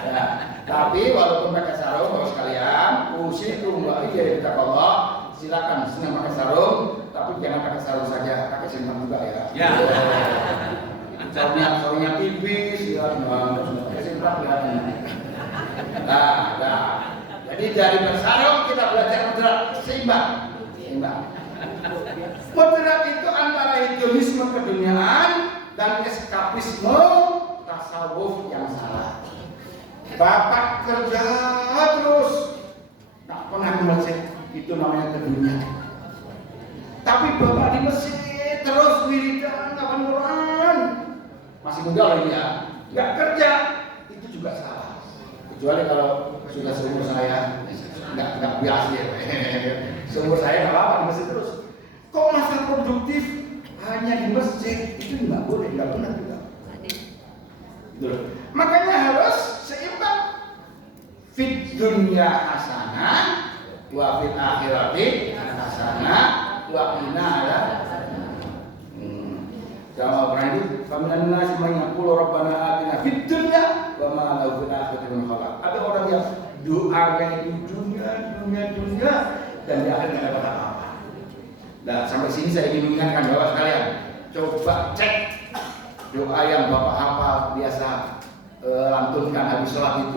Ya, tapi walaupun pakai sarung, bapak sekalian, usiku mbak iya kita Allah, silakan senang pakai sarung, tapi jangan pakai sarung saja, pakai simpang juga ya. Ya. Sarungnya tipis, ya, pakai simpang kelihatan. Nah. Jadi dari bersarung kita belajar moderat, seimbang. Moderat itu antara hedonisme keduniaan dan eskapisme tasawuf yang salah. Bapak kerja terus, tak pernah ke masjid, itu namanya keduniaan. Tapi bapak di masjid terus wiridan, ngapalin Quran, masih muda lagi ya, nggak kerja, itu juga salah. Kecuali kalau sudah seumur saya, nggak biasa ya. Seumur saya nggak apa-apa di masjid terus. Kok masa produktif hanya di masjid, itu nggak boleh, nggak benar juga. Makanya harus seimbang. Fit dunya hasanah, wa fil akhirati hasanah, wa qina Sama pernah itu, kaminan nasi mengaku rabbana atina fid dunya wa ma lahu fil akhirati min khalaq. Ada orang yang Doanya itu dunia, dan di akhir nggak dapat apa-apa. Nah, sampai sini saya ingin mengingatkan bahwa sekalian, coba cek doa yang Bapak hafal biasa lantunkan habis sholat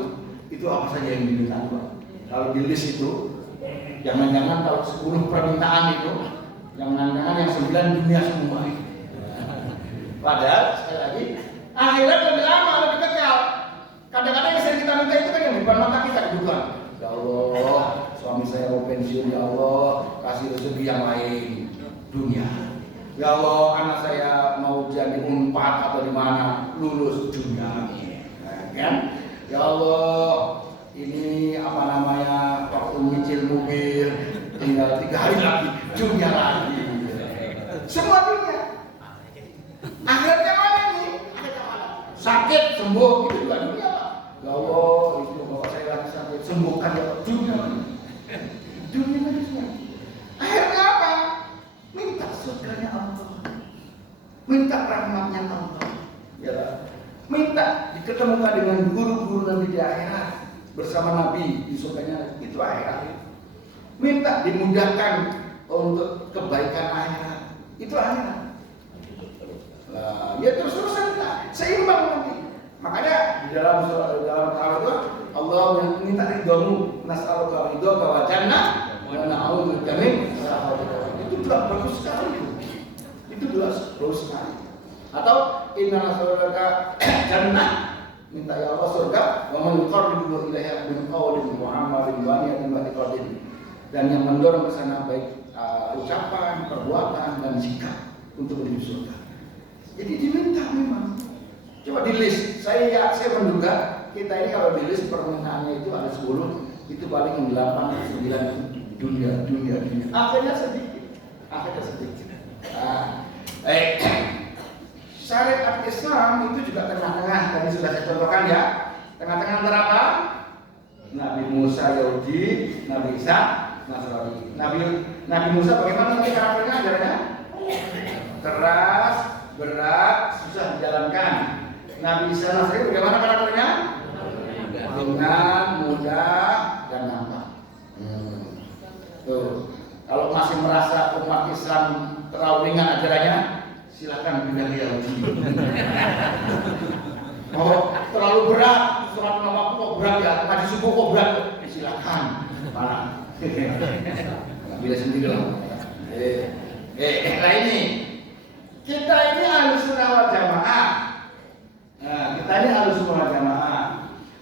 itu apa saja yang diminta Tuhan. Kalau di list itu, jangan-jangan kalau 10 permintaan itu, jangan-jangan yang 9 dunia semua itu. Padahal sekali lagi, akhirat lebih lama, lebih kekal. Kadang-kadang yang sering kita minta itu kan yang di depan mata kita kebutuhan. Ya Allah, suami saya mau pensiun, ya Allah, kasih rezeki yang lain, dunia. Ya Allah, anak saya mau jadi Unpad atau di mana, lulus, dunia. Kan? Ya Allah, ini apa namanya, waktu nyicil mobil tinggal 3 hari lagi, dunia lagi. Semua dunia. Akhirnya mana nih? Sakit sembuh itu juga dunia. Ya Allah, itu bapak saya lagi sakit, sembuhkan ya Allah, dunia. Dunia lagi semua. Akhirnya apa? Minta surganya Allah, minta rahmatnya Allah. Ya, minta diketemukan dengan guru-guru Nabi di akhirat bersama Nabi di surganya, itu akhirat. Minta dimudahkan untuk kebaikan akhirat, itu akhirat. Ya terus-terusan kita seimbang nanti. Makanya di dalam Al-Qur'an itu Allah minta ridhomu, nas'aluka ridhoka wa jannah wa na'udzubika min sakhatika. Itu juga bagus sekali. Itu jelas bagus sekali. Atau inna nas'aluka jannah, minta ya Allah surga, wa man yuqarribu ilaiha min qawlin wa amalin wa niyatin wa iqradin. Dan yang mendorong ke sana baik ucapan, perbuatan dan sikap untuk menuju surga. Jadi diminta memang. Coba di list. Saya menduga kita ini kalau di list permintaannya itu ada 10, itu paling 8 atau 9 dunia. Akhirnya sedikit. Syariat Islam itu juga tengah-tengah. Tadi sudah saya contohkan ya. Tengah-tengah antara apa? Nabi Musa Yahudi, Nabi Isa Nasrani. Nabi Musa bagaimana nanti karakternya ajarannya? Keras, berat, susah dijalankan. Nabi Isa Nasrani bagaimana karakternya? Ringan, mudah, dan gampang. Tuh, kalau masih merasa umat Islam terlalu ringan ajarannya, silakan pindah ke Yahudi. Oh, terlalu berat, surat nama kok berat ya, tadi subuh kok berat, silakan. Mana? Nggak bisa sendiri lah. Nah ini. Kita ini Ahlussunnah wal Jamaah. Nah, kita ini Ahlussunnah wal Jamaah.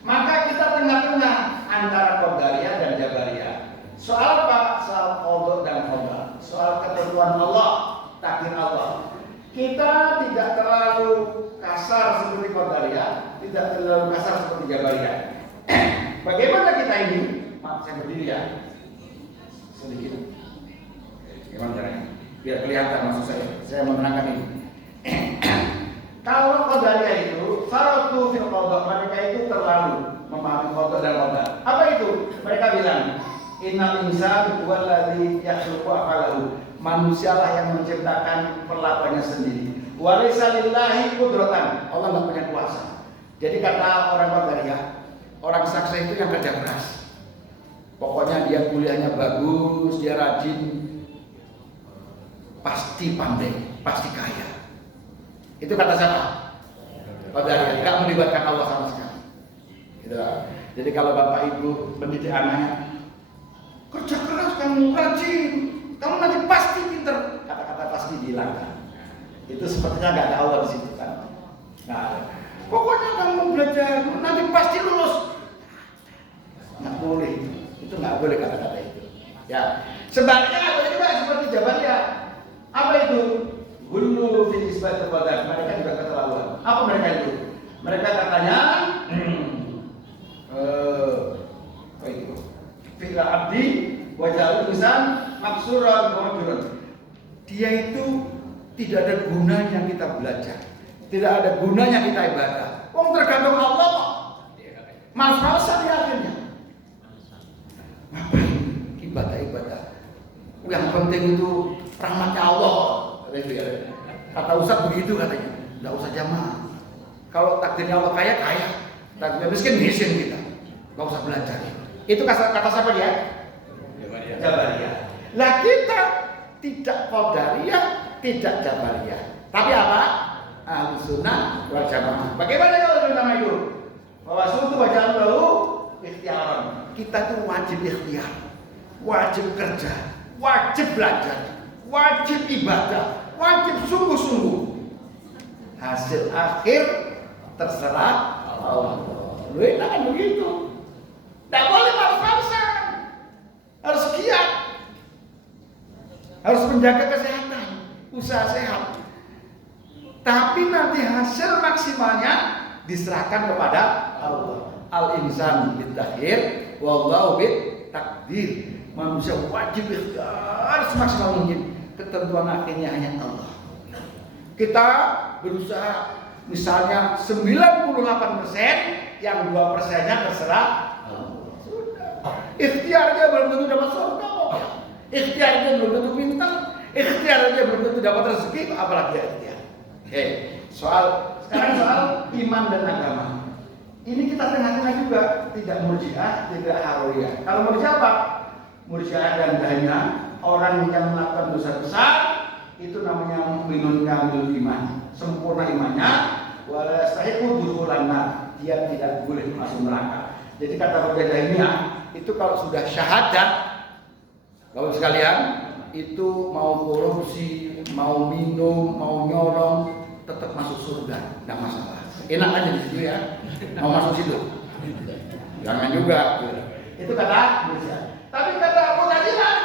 Maka kita tengah-tengah antara Qadariyah dan Jabariyah. Soal apa? Soal qada dan qadar. Soal ketentuan Allah, takdir Allah. Kita tidak terlalu kasar seperti Qadariyah, tidak terlalu kasar seperti Jabariyah. Bagaimana kita ini? Maaf, saya berdiri ya. Sedikit. Gimana caranya? Biar kelihatan maksud saya menerangkan ini. Kalau Qadariyah itu faratu fil qada, mereka itu terlalu memahami qada dan qadar. Apa itu? Mereka bilang, innal insana huwallazi yakhluqu afalahu. Manusialah yang menciptakan perlakuannya sendiri. Wa laysa lillahi qudratan. Allah enggak punya kuasa. Jadi kata orang Qadariyah, orang sukses itu yang kerja keras. Pokoknya dia kuliahnya bagus, dia rajin, pasti pandai, pasti kaya. Itu kata siapa? Qadariyah. Enggak melibatkan Allah sama sekali. Gitu. Jadi kalau bapak ibu mendidik anaknya, kerja keras kamu, rajin, kamu nanti pasti pinter. Kata-kata pasti dihilangkan. Itu sepertinya nggak ada Allah di situ kan. Nah, pokoknya kamu belajar, nanti pasti lulus. Nggak boleh. Itu nggak boleh kata-kata itu. Ya, sebaliknya nggak boleh juga seperti Jabariyah. Apa itu? Hulu fi isbat qadar. Mereka juga keterlaluan. Apa mereka itu? Mereka katanya apa itu? Fi'il abdi wa ja'al insan maksuran wa majruran. Dia itu tidak ada gunanya kita belajar. Tidak ada gunanya kita ibadah. Wong tergantung Allah kok. Masalah di akhirnya. Ngapain ibadah? Yang penting itu rahmatnya Allah. Kata Ustaz begitu katanya. Tidak usah jamaah. Kalau takdirnya Allah kaya, takdirnya miskin kita. Gak usah belajar. Itu kata siapa dia? Jabariyah. Lah kita tidak Qadariyah, tidak Jabariyah. Tapi apa? Ahlus Sunnah wal Jamaah. Bagaimana kalau nama itu? Bahwa suatu wajah dulu ikhtiaran. Kita itu wajib ikhtiar, wajib kerja, wajib belajar, wajib ibadah, wajib sungguh-sungguh. Hasil akhir terserah Allah. Lu kan begitu. Tidak boleh malas-malasan. Harus giat. Harus menjaga kesehatan, usaha sehat. Tapi nanti hasil maksimalnya diserahkan kepada Allah. Al-insan bitakhir, wallahu bit takdir. Manusia wajib ikhtiar semaksimal mungkin. Ketentuan akhirnya hanya Allah. Kita berusaha misalnya 98%, yang 2%-nya terserah Allah. Sudah. Ikhtiarnya belum tentu dapat surga kok. Ikhtiarnya belum tentu bintang. Ikhtiarnya belum tentu dapat rezeki, apalagi ikhtiar. Sekarang soal iman dan agama. Ini kita tengah-tengah juga, tidak murji'ah, tidak haruriyah. Kalau murji'ah apa? Murji'ah dan Jahmiyah, orang yang melakukan dosa besar itu namanya mukminun kamil iman, sempurna imannya, wala yastahiqu dukhulan nar, dia tidak boleh masuk neraka. Jadi kata Jahmiyah itu kalau sudah syahadat, Bapak sekalian, itu mau korupsi, mau minum, mau nyolong, tetap masuk surga, tidak masalah. Enak aja di situ ya, mau masuk situ. Jangan juga. Itu kata Murji'ah. Tapi kata Mu'tazilah,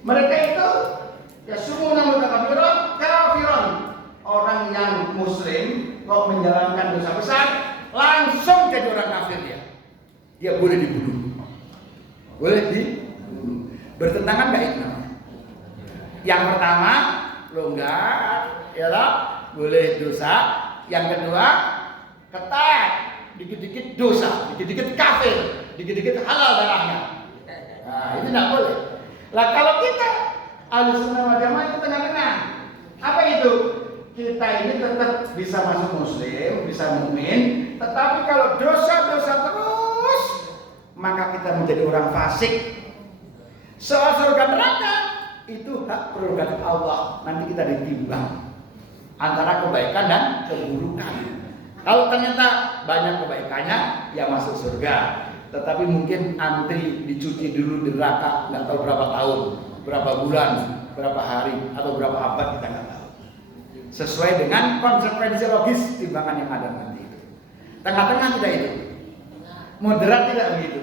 mereka itu ya sumuna mutakabiron, kafiron. Orang yang muslim kok menjalankan dosa besar, langsung jadi orang kafir dia. Dia boleh dibunuh. Boleh dibunuh. Bertentangan nggak itu namanya? Yang pertama longgar, ialah boleh dosa. Yang kedua ketat, dikit-dikit dosa, dikit-dikit kafir, dikit-dikit halal darahnya. Nah itu tidak boleh. Lah kalau kita Ahlus Sunnah wal Jamaah itu tengah-tengah. Apa itu? Kita ini tetap bisa masuk muslim, bisa mukmin, tetapi kalau dosa-dosa terus, maka kita menjadi orang fasik. Soal surga neraka itu hak prerogatif Allah. Nanti kita ditimbang antara kebaikan dan keburukan. Kalau ternyata banyak kebaikannya, ya masuk surga. Tetapi mungkin antri dicuci dulu di neraka, nggak tahu berapa tahun, berapa bulan, berapa hari, atau berapa abad kita nggak tahu. Sesuai dengan konsekuensi logis timbangan yang ada nanti itu. Tengah-tengah tidak itu. Moderat tidak begitu.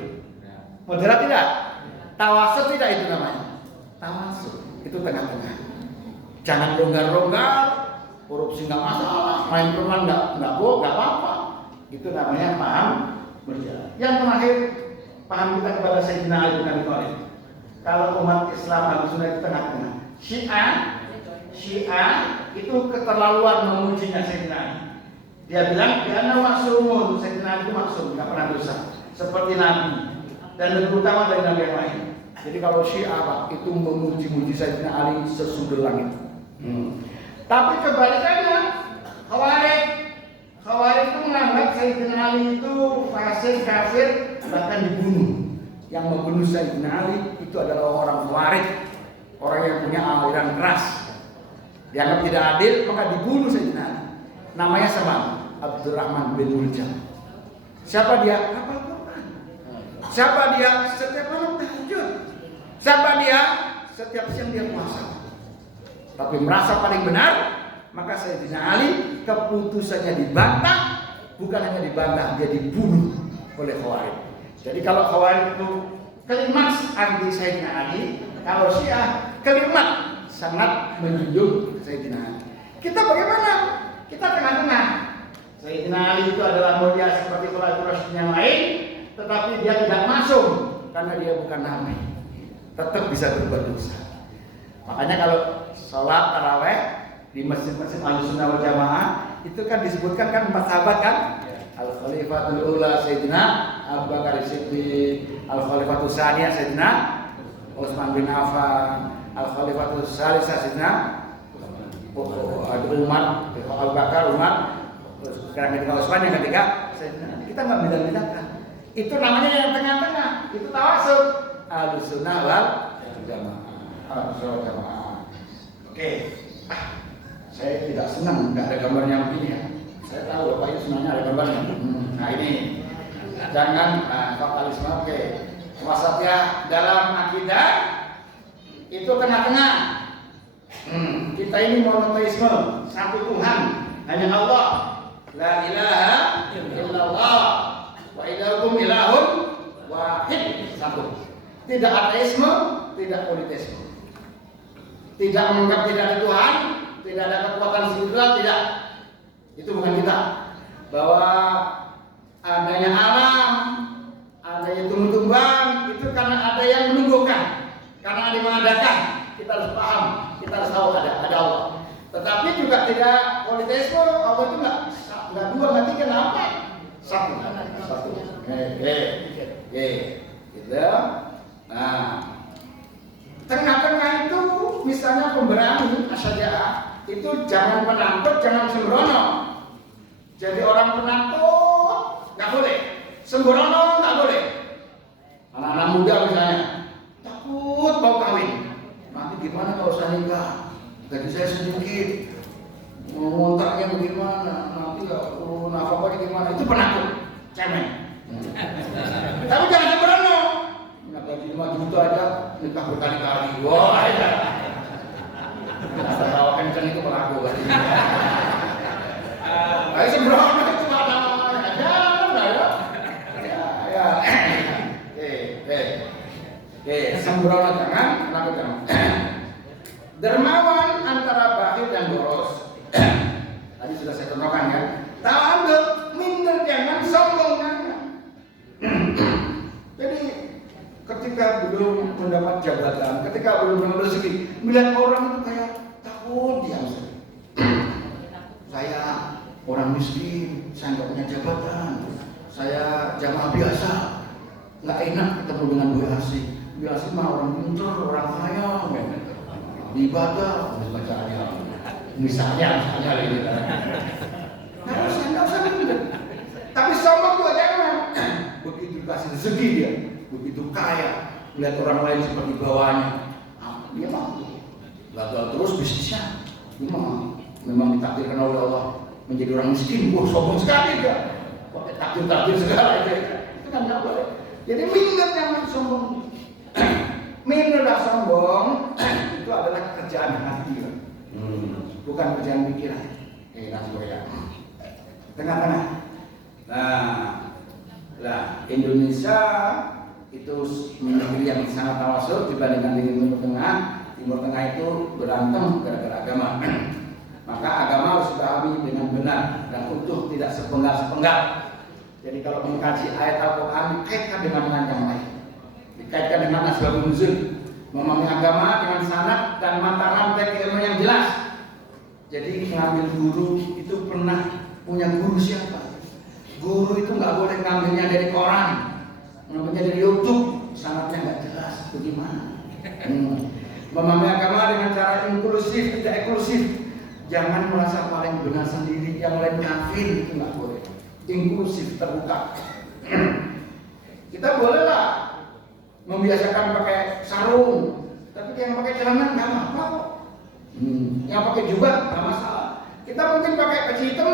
Moderat tidak. Tawasud tidak itu namanya. Tawasud itu tengah-tengah. Jangan longgar-longgar. Korupsi nggak masalah, main perempuan nggak apa-apa. Itu namanya paham berjalan. Yang terakhir, paham kita kepada Sayyidina Ali bin Abi Thalib. Kalau umat Islam Ahlus Sunnah itu tengah-tengah. Syiah itu keterlaluan memujinya Sayyidina Ali. Dia bilang dia maksumun, Sayyidina Ali itu maksum, nggak pernah dosa, seperti Nabi dan lebih utama dari Nabi yang lain. Jadi kalau Syiah Pak itu memuji-muji Sayyidina Ali sesudul langit. Tapi kebalikannya, Khawarij itu menganggap Sayyidina Ali itu fasik, kafir, bahkan dibunuh. Yang membunuh Sayyidina Ali itu adalah orang Khawarij, orang yang punya aliran keras. Dianggap tidak adil, maka dibunuh Sayyidina Ali. Namanya sama, Abdurrahman bin Muljam. Siapa dia? Hafal Quran. Siapa dia? Setiap malam tahajud. Siapa dia? Setiap siang dia puasa. Tapi merasa paling benar, maka Sayyidina Ali keputusannya dibantah, bukan hanya dibantah, dia dibunuh oleh Khawarij. Jadi kalau Khawarij itu klimaks anti Sayyidina Ali, kalau Syiah kalimat sangat menjunjung Sayyidina Ali. Kita bagaimana? Kita tengah-tengah. Sayyidina Ali itu adalah mulia seperti Khulafaur Rasyidin yang lain, tetapi dia tidak masuk karena dia bukan nabi. Tetap bisa berbuat dosa. Makanya kalau sholat taraweh di masjid-masjid Ahlus Sunnah wal Jamaah itu kan disebutkan kan 4 sahabat kan? Al Khalifatul Ula Sayyidina Abu Bakar Siddiq, Al Khalifatul Tsaniyah Sayyidina Utsman bin Affan, Al Khalifatul Tsalitsah Sayyidina Umar, Abu Bakar, Umar, sekarang ketika Utsman, yang ketiga Sayyidina. Kita nggak beda-bedakan. Itu namanya yang tengah-tengah. Itu tawassul. Ahlussunnah wal jamaah. Ahlussunnah wal jamaah. Oke. Saya tidak senang nggak ada gambarnya begini ya. Saya tahu Bapak itu senangnya ada gambarnya. Nah ini. Jangan fatalisme. Oke. Wasatiyah dalam akidah itu tengah-tengah. Kita ini monoteisme, satu Tuhan, hanya Allah. La ilaha illallah wa ilahukum ilahun wahid, satu. Tidak ateisme, tidak politeisme. Tidak menganggap tidak ada Tuhan, tidak ada kekuatan spiritual, tidak. Itu bukan kita. Bahwa adanya alam, adanya tumbuh-tumbuhan, itu karena ada yang menumbuhkan, karena ada yang mengadakan. Kita harus paham, kita harus tahu ada Allah. Tetapi juga tidak politeisme, Allah itu nggak dua, nggak tiga, apa? Satu. Oke. Gitu. Nah, tengah-tengah itu misalnya pemberani asyajaah itu jangan penakut, jangan sembrono. Jadi orang penakut nggak boleh, sembrono nggak boleh. Anak-anak muda misalnya takut mau kawin. Nanti gimana kalau saya nikah? Gaji saya sedikit, ngontraknya bagaimana? Nanti nafkahnya gimana? Itu penakut, cemen. Tapi jangan sembrono. Gaji 5 juta aja nikah berkali-kali. Wah, ya. Asal tahu kenceng itu penakut. Ayo sembrono itu ada jangan lah ya. Sembrono jangan, penakut jangan. Dermawan antara bakhil dan boros. Tadi sudah saya contohkan ya. Tawadhu, minder jangan, sombong jangan. Jadi ketika belum mendapat jabatan, ketika belum mendapat rezeki, melihat orang itu kayak takut dia. Saya orang miskin, saya nggak punya jabatan, saya jamaah biasa, nggak enak ketemu dengan Bu Asih. Bu Asih mah orang pintar, orang kaya, ibadah, bacaannya, misalnya ini. Nggak usah minder. Tapi sombong juga jangan. Begitu dikasih rezeki dia, begitu kaya, melihat orang lain seperti bawahnya, dia mampu. Gagal terus bisnisnya, memang ditakdirkan oleh Allah menjadi orang miskin. Sombong sekali dia, pakai takdir segala itu kan nggak boleh. Jadi minder jangan sombong. Minder dan sombong itu adalah kerjaan hati, bukan kerjaan pikiran. Tengah-tengah. Nah, Indonesia itu negeri yang sangat tawassul dibandingkan dengan Timur Tengah. Timur Tengah itu berantem gara-gara agama. Maka agama harus dipahami dengan benar dan utuh, tidak sepenggal-sepenggal. Jadi kalau mengkaji ayat Al-Quran dikaitkan dengan yang lain, dikaitkan dengan asbabun nuzul, memahami agama dengan sanad dan mata rantai ilmu yang jelas. Jadi mengambil guru itu pernah punya guru siapa? Guru itu nggak boleh ngambilnya dari koran, ngambilnya dari YouTube, sanadnya nggak jelas bagaimana. Memahami agama dengan cara inklusif, tidak eksklusif. Jangan merasa paling benar sendiri, yang lain kafir, itu nggak boleh. Inklusif, terbuka. Kita bolehlah membiasakan pakai sarung, tapi yang pakai celana nggak apa-apa kok. Yang pakai jubah nggak masalah. Kita mungkin pakai peci hitam,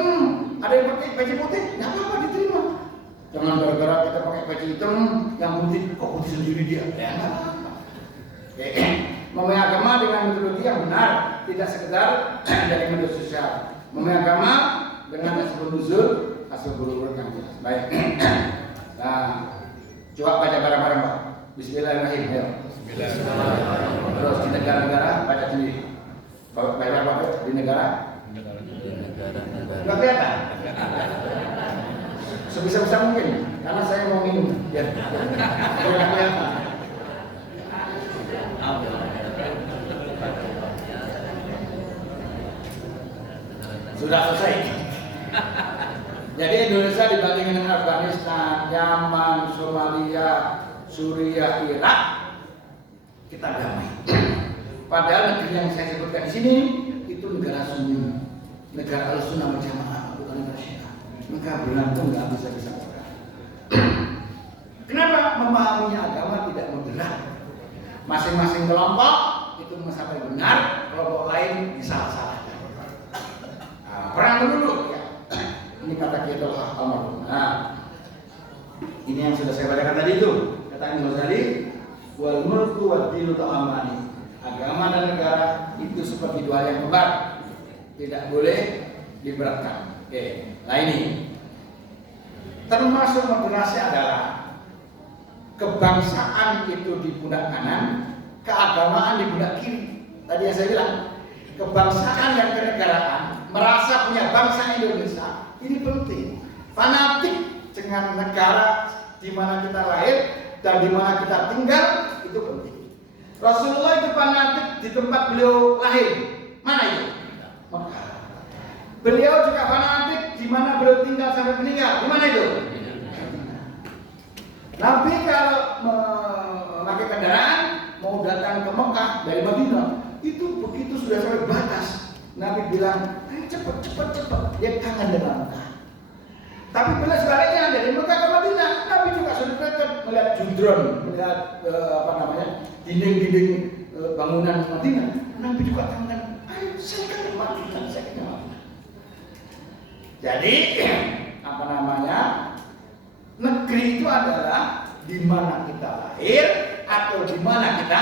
ada yang pakai peci putih, nggak apa-apa, diterima. Jangan gara-gara kita pakai peci hitam, yang putih kok putih sendiri dia, ya nggak apa-apa. Memahami agama dengan metodologi yang benar, tidak sekedar dari media sosial. Memahami agama dengan asbabun nuzul, asbabul wurud yang jelas. Baik. Nah, coba baca bareng-bareng Pak. Bismillahirrahmanirrahim. Ya. Bismillahirrahmanirrahim. Terus di negara-negara baca sendiri. Baca apa di negara? Nggak kelihatan. Sebisa-bisa mungkin, karena saya mau minum. Ya. Nggak kelihatan. Sudah selesai. Jadi Indonesia dibandingkan dengan Afghanistan, Yaman, Somalia, Suriah, Irak, kita damai. Padahal negeri yang saya sebutkan di sini itu negara Sunni, negara Ahlussunnah wal Jamaah, bukan negara Syiah. Maka berantem nggak bisa disamakan. Masing-masing kelompok itu mencapai benar, kelompok lain disalah-salahkan. Nah, perang dulu ya. Ini kata kita almarhum. Nah, ini yang sudah saya bacakan tadi itu. Kata Imam Ghazali, wal mulku wad dinu ta'amani. Agama dan negara itu seperti dua yang kembar, tidak boleh diberatkan. Oke, nah ini termasuk moderasi adalah kebangsaan itu di pundak kanan, keagamaan di pundak kiri. Tadi yang saya bilang, kebangsaan dan kenegaraan merasa punya bangsa Indonesia ini penting. Fanatik dengan negara di mana kita lahir dan di mana kita tinggal itu penting. Rasulullah itu fanatik di tempat beliau lahir. Mana itu? Mekah. Beliau juga fanatik di mana beliau tinggal sampai meninggal. Di mana itu? Nabi kalau memakai kendaraan mau datang ke Mekah dari Madinah, itu begitu sudah sampai batas, Nabi bilang, cepat. Dia kangen dengan Mekah. Tapi bila sebaliknya dari Mekah ke Madinah, Nabi juga sudah dekat melihat judron, melihat dinding-dinding bangunan Madinah. Nabi juga kangen. Ayo saya kangen Madinah, saya kangen Madinah. Jadi negeri itu adalah di mana kita lahir atau di mana kita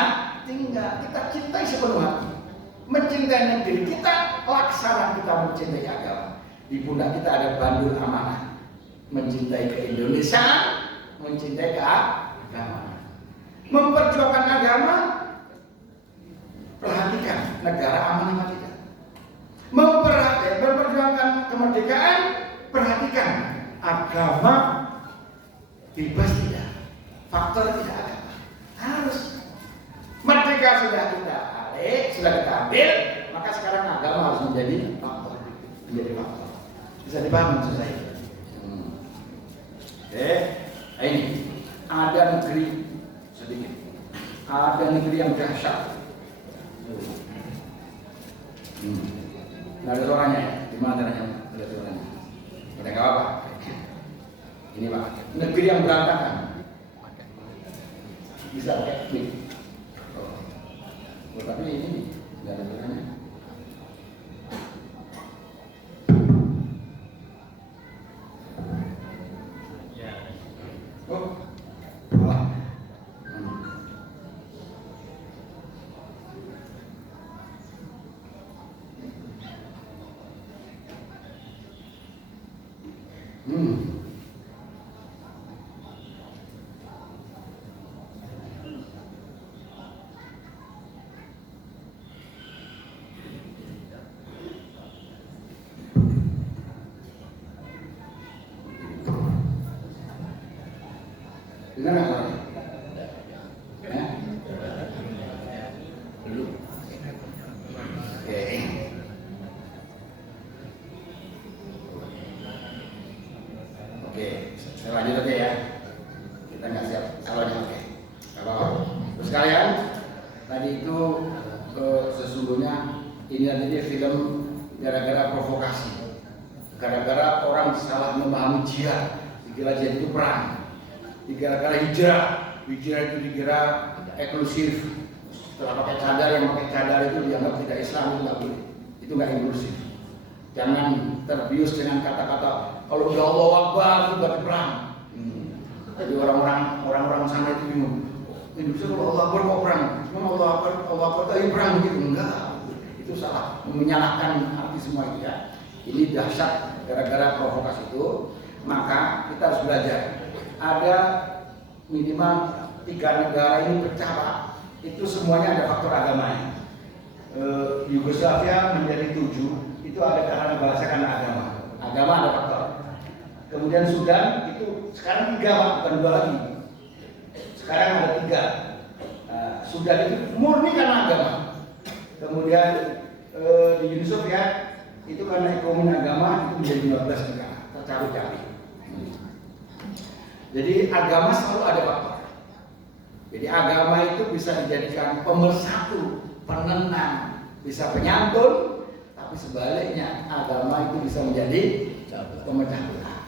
tinggal. Kita cintai sepenuh hati. Mencintai negeri kita, laksana kita mencintai agama. Di pundak kita ada bandul amanah. Mencintai keindonesiaan, mencintai keagamaan. Memperjuangkan agama, perhatikan negara amanah kita. Memperjuangkan kemerdekaan, perhatikan agama bebas tidak, faktor tidak agama. Harus merdeka sudah kita ambil, maka sekarang agama harus menjadi faktor. Bisa dipahami maksud saya? Oke, ini ada negeri sedikit, ada negeri yang dahsyat. Nggak ada suaranya ya? Gimana caranya? Ada suaranya? Ada nggak apa? Ini Pak, negeri yang berantakan. Bisa pakai mic. Oh, tapi ini nggak ada suaranya. Oh, malah. Dengar nggak suaranya? Belum. Oke. Oke, saya lanjut aja ya. Kita nggak siap salahnya, oke. Kalau terus kalian tadi itu sesungguhnya ini adalah film gara-gara provokasi, gara-gara orang salah memahami jihad, dikira jihad itu perang. Gara-gara hijrah itu dikira eksklusif. Setelah pakai cadar, yang pakai cadar itu dianggap tidak Islam, itu nggak boleh. Itu nggak inklusif. Jangan terbius dengan kata-kata kalau udah Allah Akbar itu berarti perang. Jadi orang-orang sana itu bingung. Indonesia kalau Allah Akbar kok perang? Cuma Allah Akbar tadi perang begitu enggak? Itu salah, menyalahkan arti semua itu ya. Ini dahsyat gara-gara provokasi itu, maka kita harus belajar. Ada minimal 3 negara ini pecah, itu semuanya ada faktor agamanya. Yugoslavia menjadi 7, itu ada karena bahasa karena agama ada faktor. Kemudian Sudan itu sekarang 3, bukan 2 lagi. Sekarang ada 3. Sudan itu murni karena agama. Kemudian di Uni Soviet itu karena ekonomi agama itu menjadi 15 negara tercari-cari. Jadi agama selalu ada faktor. Jadi agama itu bisa dijadikan pemersatu, penenang, bisa penyantun, tapi sebaliknya agama itu bisa menjadi pemecah belah.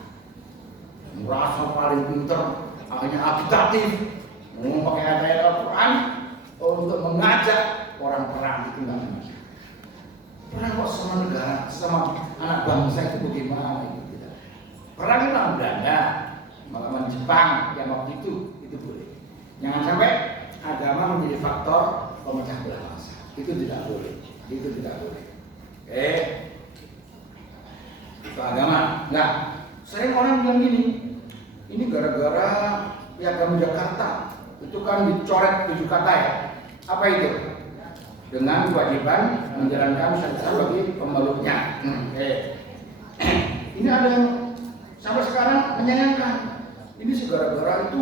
Merasa paling pintar, hanya agitatif, mau pakai ayat Al-Quran, untuk mengajak orang perang itu nggak bisa. Perang kok sama negara, sama anak bangsa itu bagaimana itu tidak. Perang itu orang Belanda melawan Jepang yang waktu itu boleh. Jangan sampai agama menjadi faktor pemecah belah bangsa. Itu tidak boleh. Itu tidak boleh. Oke. Itu agama. Nah, sering orang bilang gini, ini gara-gara Piagam Jakarta itu kan dicoret 7 kata ya. Apa itu? Dengan kewajiban menjalankan syariat bagi pemeluknya. Ini ada yang sampai sekarang menyayangkan. Ini segara-gara itu,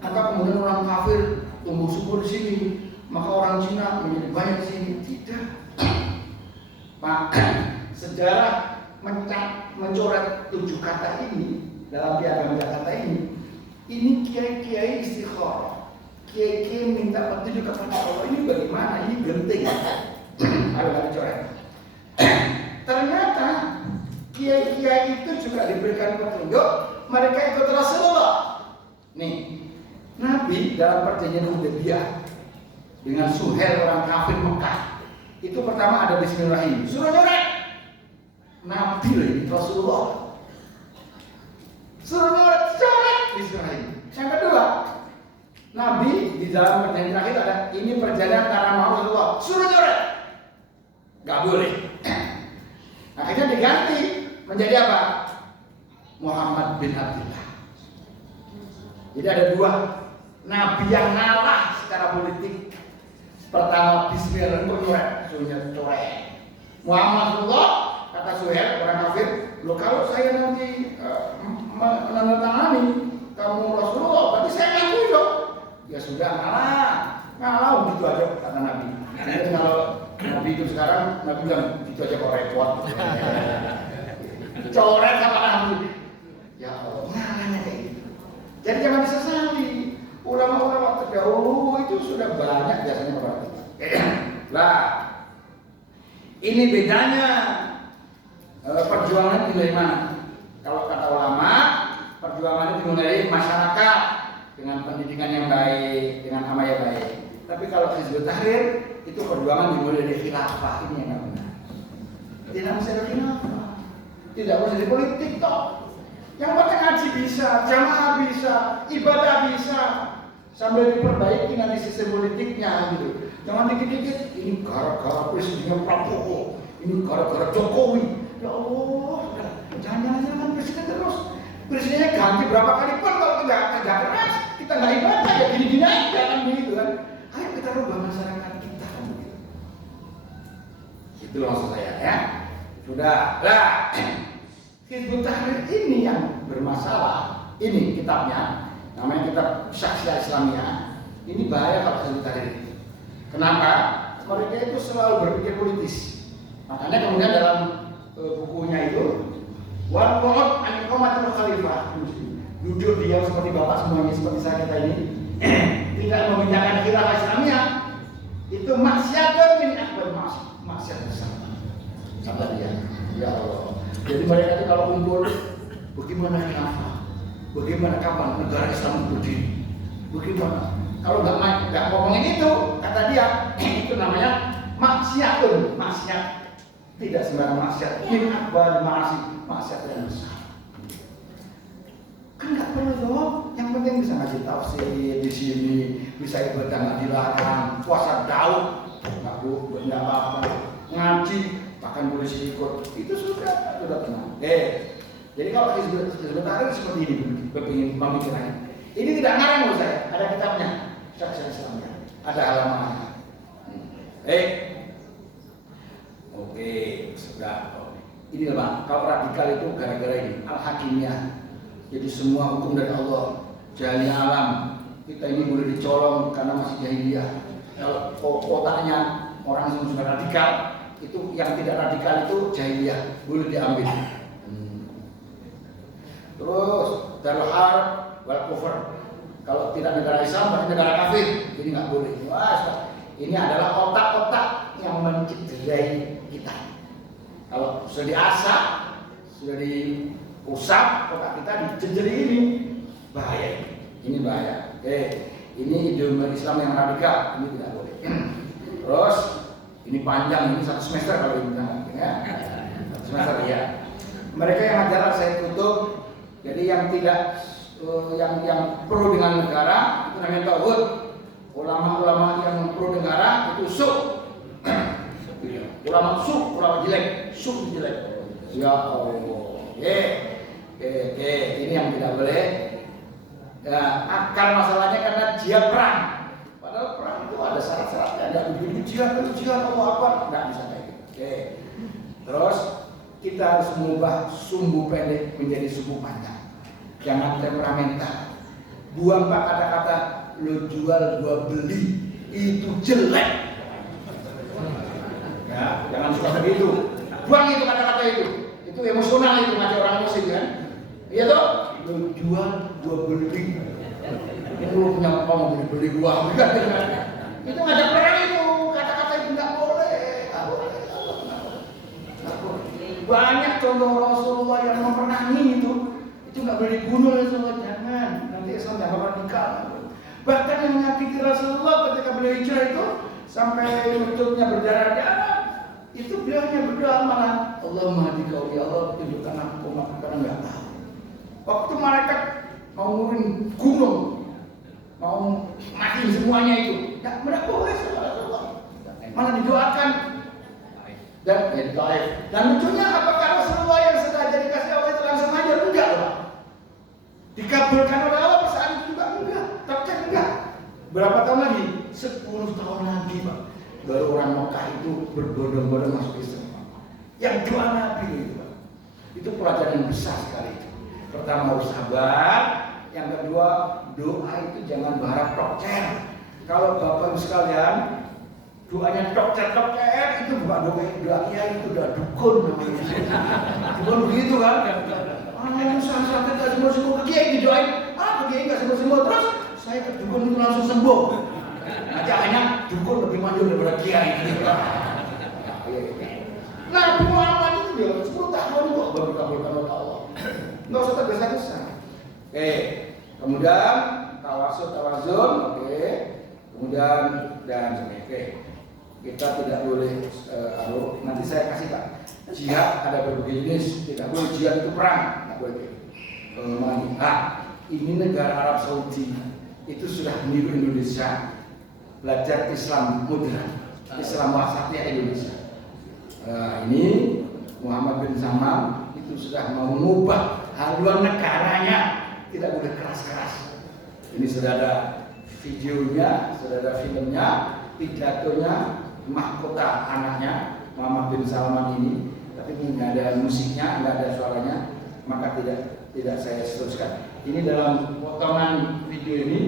maka kemudian orang kafir tumbuh subur di sini, maka orang Cina menjadi banyak di sini. Tidak. Pak, sejarah mencoret 7 kata ini dalam Piagam Jakarta ini kiai-kiai istikharah. Kiai-kiai minta petunjuk kepada Allah, ini bagaimana? Ini genting. Ada dicoret. Ternyata kiai-kiai itu juga diberikan petunjuk, mereka ikut Rasulullah. Nih, Nabi dalam perjanjian Hudaybiyah dengan Suhail orang kafir Mekah, itu pertama ada Bismillahirrahmanirrahim. Suruh nyoret. Nabi loh, Rasulullah. Suruh nyoret Bismillahirrahmanirrahim. Yang kedua, Nabi di dalam perjanjian terakhir ada ini perjanjian antara Muhammad Rasulullah. Suruh nyoret. Gak boleh. Akhirnya diganti menjadi apa? Muhammad bin Abdullah. Jadi ada 2 Nabi yang ngalah secara politik. Pertama Bismillah untuk nyoret, suruh nyoret. Muhammad Rasulullah kata Suhail orang kafir, lo kalau saya nanti menandatangani kamu Rasulullah, berarti saya ngakui dong. Ya sudah ngalah gitu aja kata Nabi. Jadi kalau Nabi itu sekarang Nabi bilang gitu aja kok repot. Coret sama Nabi. Ya Allah, ngalahnya kayak gitu. Jadi jangan disesali. Ulama-ulama terdahulu itu sudah banyak biasanya kepada kita. Lah, ini bedanya perjuangan itu dari mana? Kalau kata ulama, perjuangan itu dimulai dari masyarakat dengan pendidikan yang baik, dengan amal yang baik. Tapi kalau Hizbut Tahrir itu perjuangan dimulai dari khilafah, ini yang nggak benar. Tidak bisa dari khilafah, tidak bisa dari politik toh. Yang penting ngaji bisa, jamaah bisa, ibadah bisa, sambil diperbaiki nanti sistem politiknya gitu. Jangan dikit-dikit ini gara-gara presidennya Prabowo, ini gara-gara Jokowi. Ya Allah, jangan presiden terus. Presidennya ganti berapa kali pun kalau kita kerja keras, kita nggak ibadah ya gini-gini aja kan begitu kan. Ayo kita rubah masyarakat kita kan begitu. Itu maksud saya ya. Sudah lah. Hizbut Tahrir ini yang bermasalah. Ini kitabnya, namanya kitab Syakhsiyah Islamiyah. Ini bahaya kalau Hizbut Tahrir. Kenapa? Mereka itu selalu berpikir politis. Makanya kemudian dalam bukunya itu wal qur'an an iqamatul khalifah, duduk diam seperti bapak semuanya seperti saya kita ini, tidak memindahkan khilafah Islamiyah, itu maksiatun min akbar maksiat besar. Kata dia, ya Allah. Jadi mereka itu kalau kumpul, bagaimana khilafah? Bagaimana kapan negara Islam berdiri? Bagaimana? Kalau nggak ngomongin itu, kata dia, itu namanya maksiatun, maksiat. Tidak sembarang maksiat, min akbar maksiat yang besar. Kan nggak perlu dong. Yang penting bisa ngaji tafsir di sini, bisa ibadah nggak dilarang, puasa Daud nggak apa-apa, ngaji bahkan boleh ikut, itu sudah tenang. Jadi kalau Hizbut Tahrir seperti ini, berpikir pemikirannya. Ini tidak ngarang loh saya, ada kitabnya, Syakhsiyah Islamiyah, ada halamannya. Oke, sudah. Ini lah Pak, kalau radikal itu gara-gara ini al-hakimiyah. Jadi semua hukum dari Allah, jahiliyah alam. Kita ini boleh dicolong karena masih jahiliyah. Kalau otaknya orang yang sudah radikal, itu yang tidak radikal itu jahiliyah, boleh diambil. Terus darul harb wal kufur. Kalau tidak negara Islam, berarti negara kafir. Jadi nggak boleh. Wah, ini adalah otak-otak yang mencederai kita. Kalau sudah diasah, sudah diusap, otak kita dijejeri ini bahaya. Ini bahaya. Ini ideologi Islam yang radikal, ini tidak boleh. Terus ini panjang, ini 1 semester kalau ini ya. 1 semester ya. Mereka yang ajar saya tutup. Jadi yang tidak yang pro dengan negara itu namanya tauhid. Ulama-ulama yang pro negara itu suk. Ulama suk, ulama jelek, suk jelek. Ya Allah. Ini yang tidak boleh. Ya, akar masalahnya karena jihad perang. Padahal perang itu ada syarat-syaratnya. Tidak begitu jihad atau apa, nggak bisa kayak gitu. Terus kita harus mengubah sumbu pendek menjadi sumbu panjang. Jangan temperamental. Buang pak kata-kata lo jual gua beli itu jelek. Ya, jangan suka begitu. Buang itu kata-kata itu. Itu emosional itu ngajak orang emosi kan? Iya toh? Lo jual gua beli. Lu punya apa mau beli gua? Itu ngajak perang itu. Kata-kata itu nggak boleh. Banyak contoh Rasulullah yang memerangi itu nggak boleh dibunuh Rasulullah, jangan. Nanti Islam jangan radikal. Bahkan yang menyakiti Rasulullah ketika beliau hijrah itu sampai lututnya berdarah-darah, itu beliau hanya berdoa malah Allahumma hadi kau ya Allah, tunjukkan aku maka karena nggak tahu. Waktu malaikat mau ngurin gunung, mau mati semuanya itu, nggak boleh Rasulullah. Malah didoakan dan taif. Dan lucunya apakah Rasulullah yang sengaja dikasih Allah itu langsung aja? Enggak loh. Dikabulkan oleh Allah saat itu juga enggak. Tapi enggak. Berapa tahun lagi? 10 tahun lagi Pak. Baru orang Mekah itu berbondong-bondong masuk Islam. Yang doa Nabi itu Pak. Itu pelajaran yang besar sekali itu. Pertama harus sabar. Yang kedua doa itu jangan berharap tokcer. Kalau Bapak sekalian doanya tokcer itu bukan doa kiai, itu udah dukun namanya. Dukun begitu kan? Saya tidak sembuh-sembuh ke kiai didoain, ke kiai nggak sembuh-sembuh terus saya ke dukun itu langsung sembuh. Nanti akhirnya dukun lebih maju daripada kiai. Nah, Muhammad itu dia 10 tahun kok baru kabulkan oleh Allah. Nggak usah tergesa-gesa. Kemudian tawazun, kemudian dan sebagainya. Kita tidak boleh nanti saya kasih Pak. Jihad ada berbagai jenis, tidak boleh jihad itu perang, tidak boleh. Ini negara Arab Saudi itu sudah meniru Indonesia, belajar Islam modern, Islam wasatiyah Indonesia. Ini Muhammad bin Salman itu sudah mau mengubah haluan negaranya, tidak boleh keras-keras. Ini sudah ada videonya, sudah ada filmnya, pidatonya, mahkota anaknya Muhammad bin Salman ini, tapi ini nggak ada musiknya, nggak ada suaranya, maka tidak saya teruskan. Ini dalam potongan video ini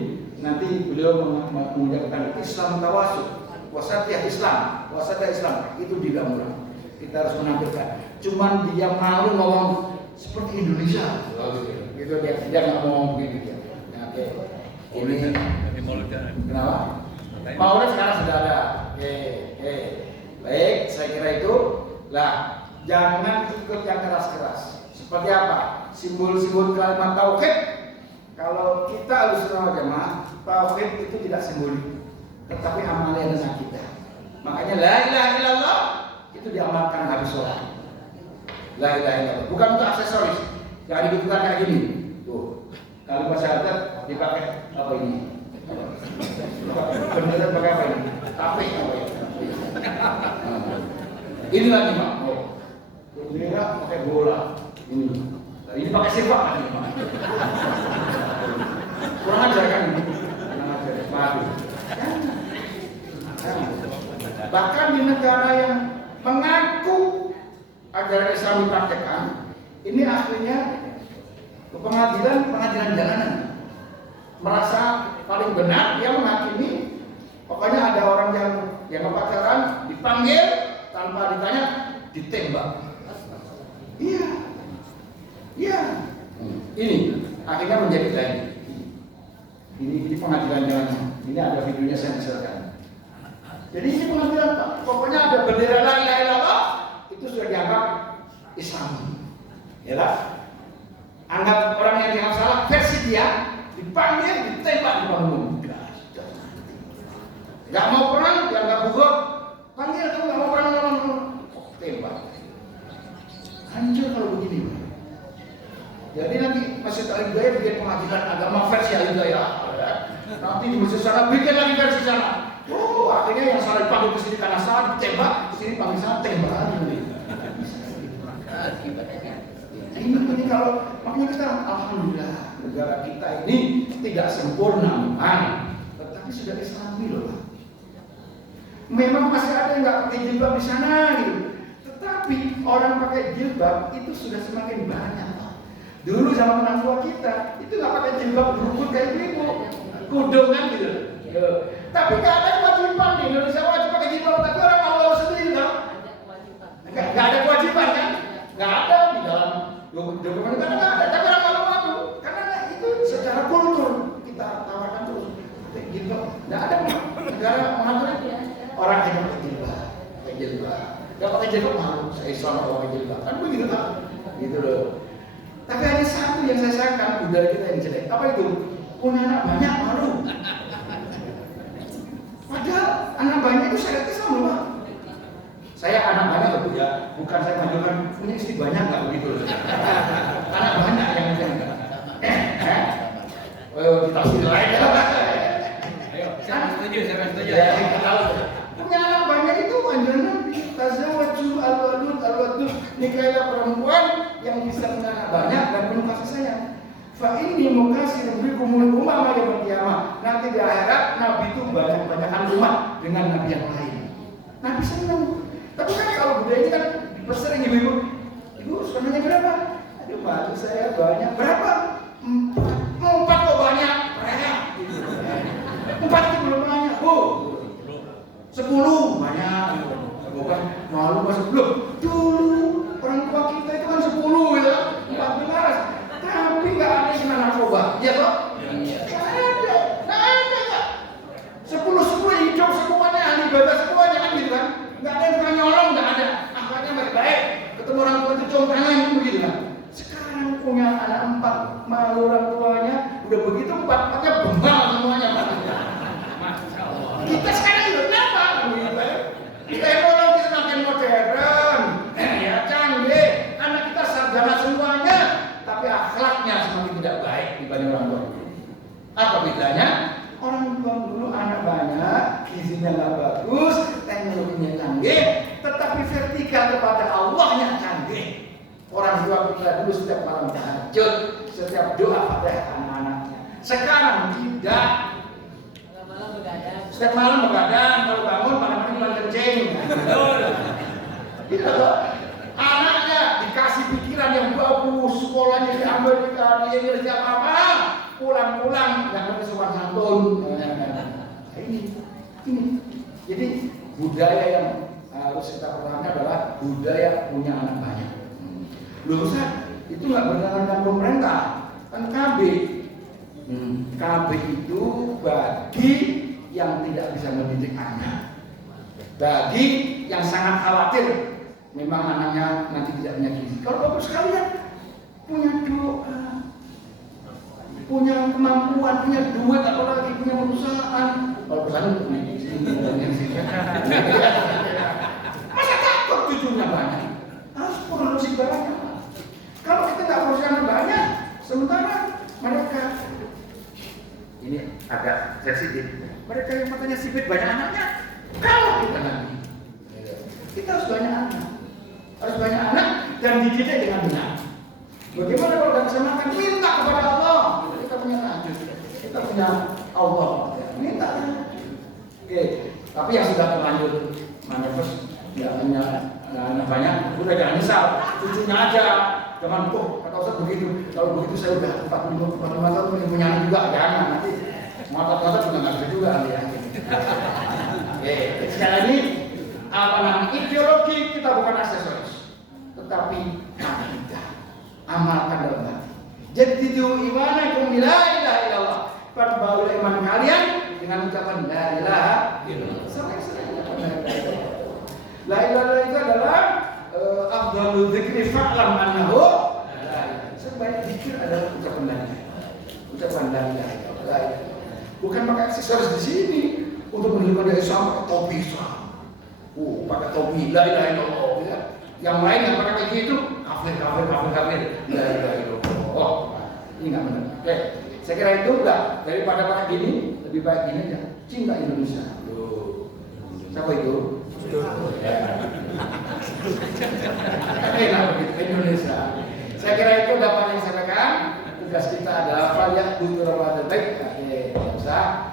nanti beliau mengucapkan Islam tawasud, wasatiyah Islam itu tidak murah. Kita harus menampilkan. Cuman dia malu ngomong seperti Indonesia, gitu dia nggak ngomong begitu dia. Ini kenapa? Maulid sekarang sudah ada. Baik, saya kira itu. Lah, jangan ikut yang keras-keras. Seperti apa? Simbol-simbol kalimat tauhid. Kalau kita Ahlussunnah wal Jamaah, tauhid itu tidak simbolik, tetapi amalan dengan kita. Makanya la ilaha illallah itu diamalkan habis sholat. La ilaha illallah. Bukan untuk aksesoris. Jangan dibutuhkan kayak gini. Tuh. Kalau masyarakat dipakai apa ini? Benar pakai apa ini? Tapi apa ya? Ini lagi Pak. Ini pakai bola. Ini pakai sepak lagi Pak. Kurang ajar kan ini? Bahkan di negara yang mengaku ajaran Islam dipraktekkan, ini aslinya pengadilan jalanan. Merasa paling benar, dia menghakimi. Pokoknya ada orang yang pacaran dipanggil tanpa ditanya, ditembak. Iya. Ini akhirnya menjadi tadi. Ini pengadilan jalanan. Ini ada videonya saya misalkan. Jadi ini pengadilan Pak. Pokoknya ada bendera la ilaha illallah itu sudah dianggap Islam. Ya lah. Anggap orang yang dianggap salah versi dia dipanggil, ditembak di depan umum. Gak mau perang, Jadi nanti Masjid Al-Hidayah bikin pengadilan agama versi Al-Hidayah. Nanti di masjid sana bikin lagi versi sana. Oh, akhirnya yang salah dipanggil ke sini karena salah ditembak, ke sini panggil sana tembak lagi. Ini kalau makanya kita alhamdulillah negara kita ini tidak sempurna memang, tetapi sudah Islami loh. Memang masih ada yang nggak pakai jilbab di sana gitu. Tetapi orang pakai jilbab itu sudah semakin banyak. Dulu zaman orang tua kita itu nggak pakai jilbab berukut kayak ibu, kudung kan gitu. Tapi nggak ada kewajiban di Indonesia wajib pakai jilbab, tapi orang Allah sendiri kan? Nggak ada kewajiban kan? Nggak ada di dalam dokumen karena nggak ada. Tapi orang Allah wajib karena itu secara kultur kita tawarkan terus pakai jilbab. Nggak ada negara mengatur itu. Orang hanya pakai jilbab, nggak pakai jilbab malu. Saya Islam nggak pakai jilbab, kan begitu kan? Gitu loh. Tapi ada satu yang saya sayangkan budaya kita yang jelek. Apa itu? Punya anak banyak malu. Padahal anak banyak itu syariat Islam loh, Pak. Saya anak banyak loh ya, bukan saya majukan punya istri banyak nggak begitu loh. Anak banyak yang ditafsir lain ya. Ayo, saya setuju. Ya, kita tahu. Punya anak banyak itu anjuran tazawwaju al-wadud nikahilah perempuan yang bisa punya anak banyak dan penuh kasih sayang. Fa inni mukasirun bikumul umama yaumil qiyamah. Nanti di akhirat Nabi itu banyak-banyakan umat dengan nabi yang lain. Nabi senang. Tapi kan kalau budaya ini kan sering ibu-ibu, ibu suaminya berapa? Aduh malu saya banyak. Berapa? 4 kok banyak. Banyak. 4 itu belum banyak. Bu. 10 banyak. Bukan malu masuk belum. Dulu orang tua kita itu kan 10 ya. 14. Tapi nggak ada yang kena narkoba. Iya toh? Nggak ada nggak. 10 hidup semuanya ahli ibadah semuanya kan gitu kan. Nggak ada yang pernah nyolong, nggak ada. Akhlaknya baik-baik. Ketemu orang tua itu cium tangan begitu kan. Sekarang punya anak 4 malu orang tuanya. Udah begitu 4-4-nya bembal semuanya. Kita sekarang itu kenapa? Kita ekonomi semakin modern, ya canggih. Anak kita sarjana semuanya, tapi akhlaknya semakin tidak baik dibanding orang tua. Apa bedanya? Orang tua dulu anak banyak, gizinya nggak bagus, teknologinya canggih, tetapi vertikal kepada Allahnya canggih. Orang tua kita dulu setiap malam tahajud, setiap doa pada anak-anaknya. Sekarang tidak. Setiap malam begadang, kalau bangun malam-malam bukan kencing. Gitu loh. Anaknya dikasih pikiran yang bagus, sekolahnya di Amerika, di Inggris, apa-apa, pulang-pulang jangan kesopan santun. Nah, ini. Jadi budaya yang harus kita pertahankan adalah budaya punya anak banyak. Lulusan itu nggak bertentangan dengan pemerintah, kan KB. KB itu bagi yang tidak bisa mendidik anak, bagi yang sangat khawatir memang anaknya nanti tidak punya gizi. Kalau bapak sekalian punya doa, punya kemampuan, punya duit, apalagi punya perusahaan. Kalau perusahaan punya gizi, masa takut cucunya banyak? Harus produksi banyak. Kalau kita nggak produksi banyak, sementara mereka ini agak sensitif. Mereka yang matanya sipit banyak anaknya, kalau kita nanti kita harus banyak anak dan dididik dengan benar. Bagaimana kalau nggak bisa makan? Minta kepada Allah. Kita punya tahajud, kita punya Allah. Minta. Oke. Tapi yang sudah terlanjur manifest, ya hanya banyak, udah jangan nyesal. Cucunya aja, jangan kata Ustaz begitu. Kalau begitu saya udah 45 tahun punya anak juga, jangan nanti. Mata-mata juga nggak bisa juga ya. Oke, sekarang ini apa namanya ideologi kita bukan aksesoris, tetapi kita amalkan dalam hati. Jadi imanakum la ilaha illallah. Perbaharui iman kalian dengan ucapan la ilaha illallah. Sering-sering la ilaha itu adalah afdhalul dzikri fa'lam annahu la ilaha. Sebaik zikir adalah ucapan la ilaha. Ucapan la ilaha illallah. Bukan pakai aksesoris di sini untuk menunjukkan dari Islam pakai topi Islam. Pakai topi la ilaha illallah. Ya. Yang lain yang pakai kayak gitu kafir. La ilaha illallah. Ini nggak benar. Oke, saya kira itu enggak daripada pakai gini, lebih baik gini aja. Cinta Indonesia. Loh. Siapa itu? Indonesia. Saya kira itu dapat yang saya sampaikan. Tugas kita adalah faliyak butuh Ramadan baik. Oke, usah.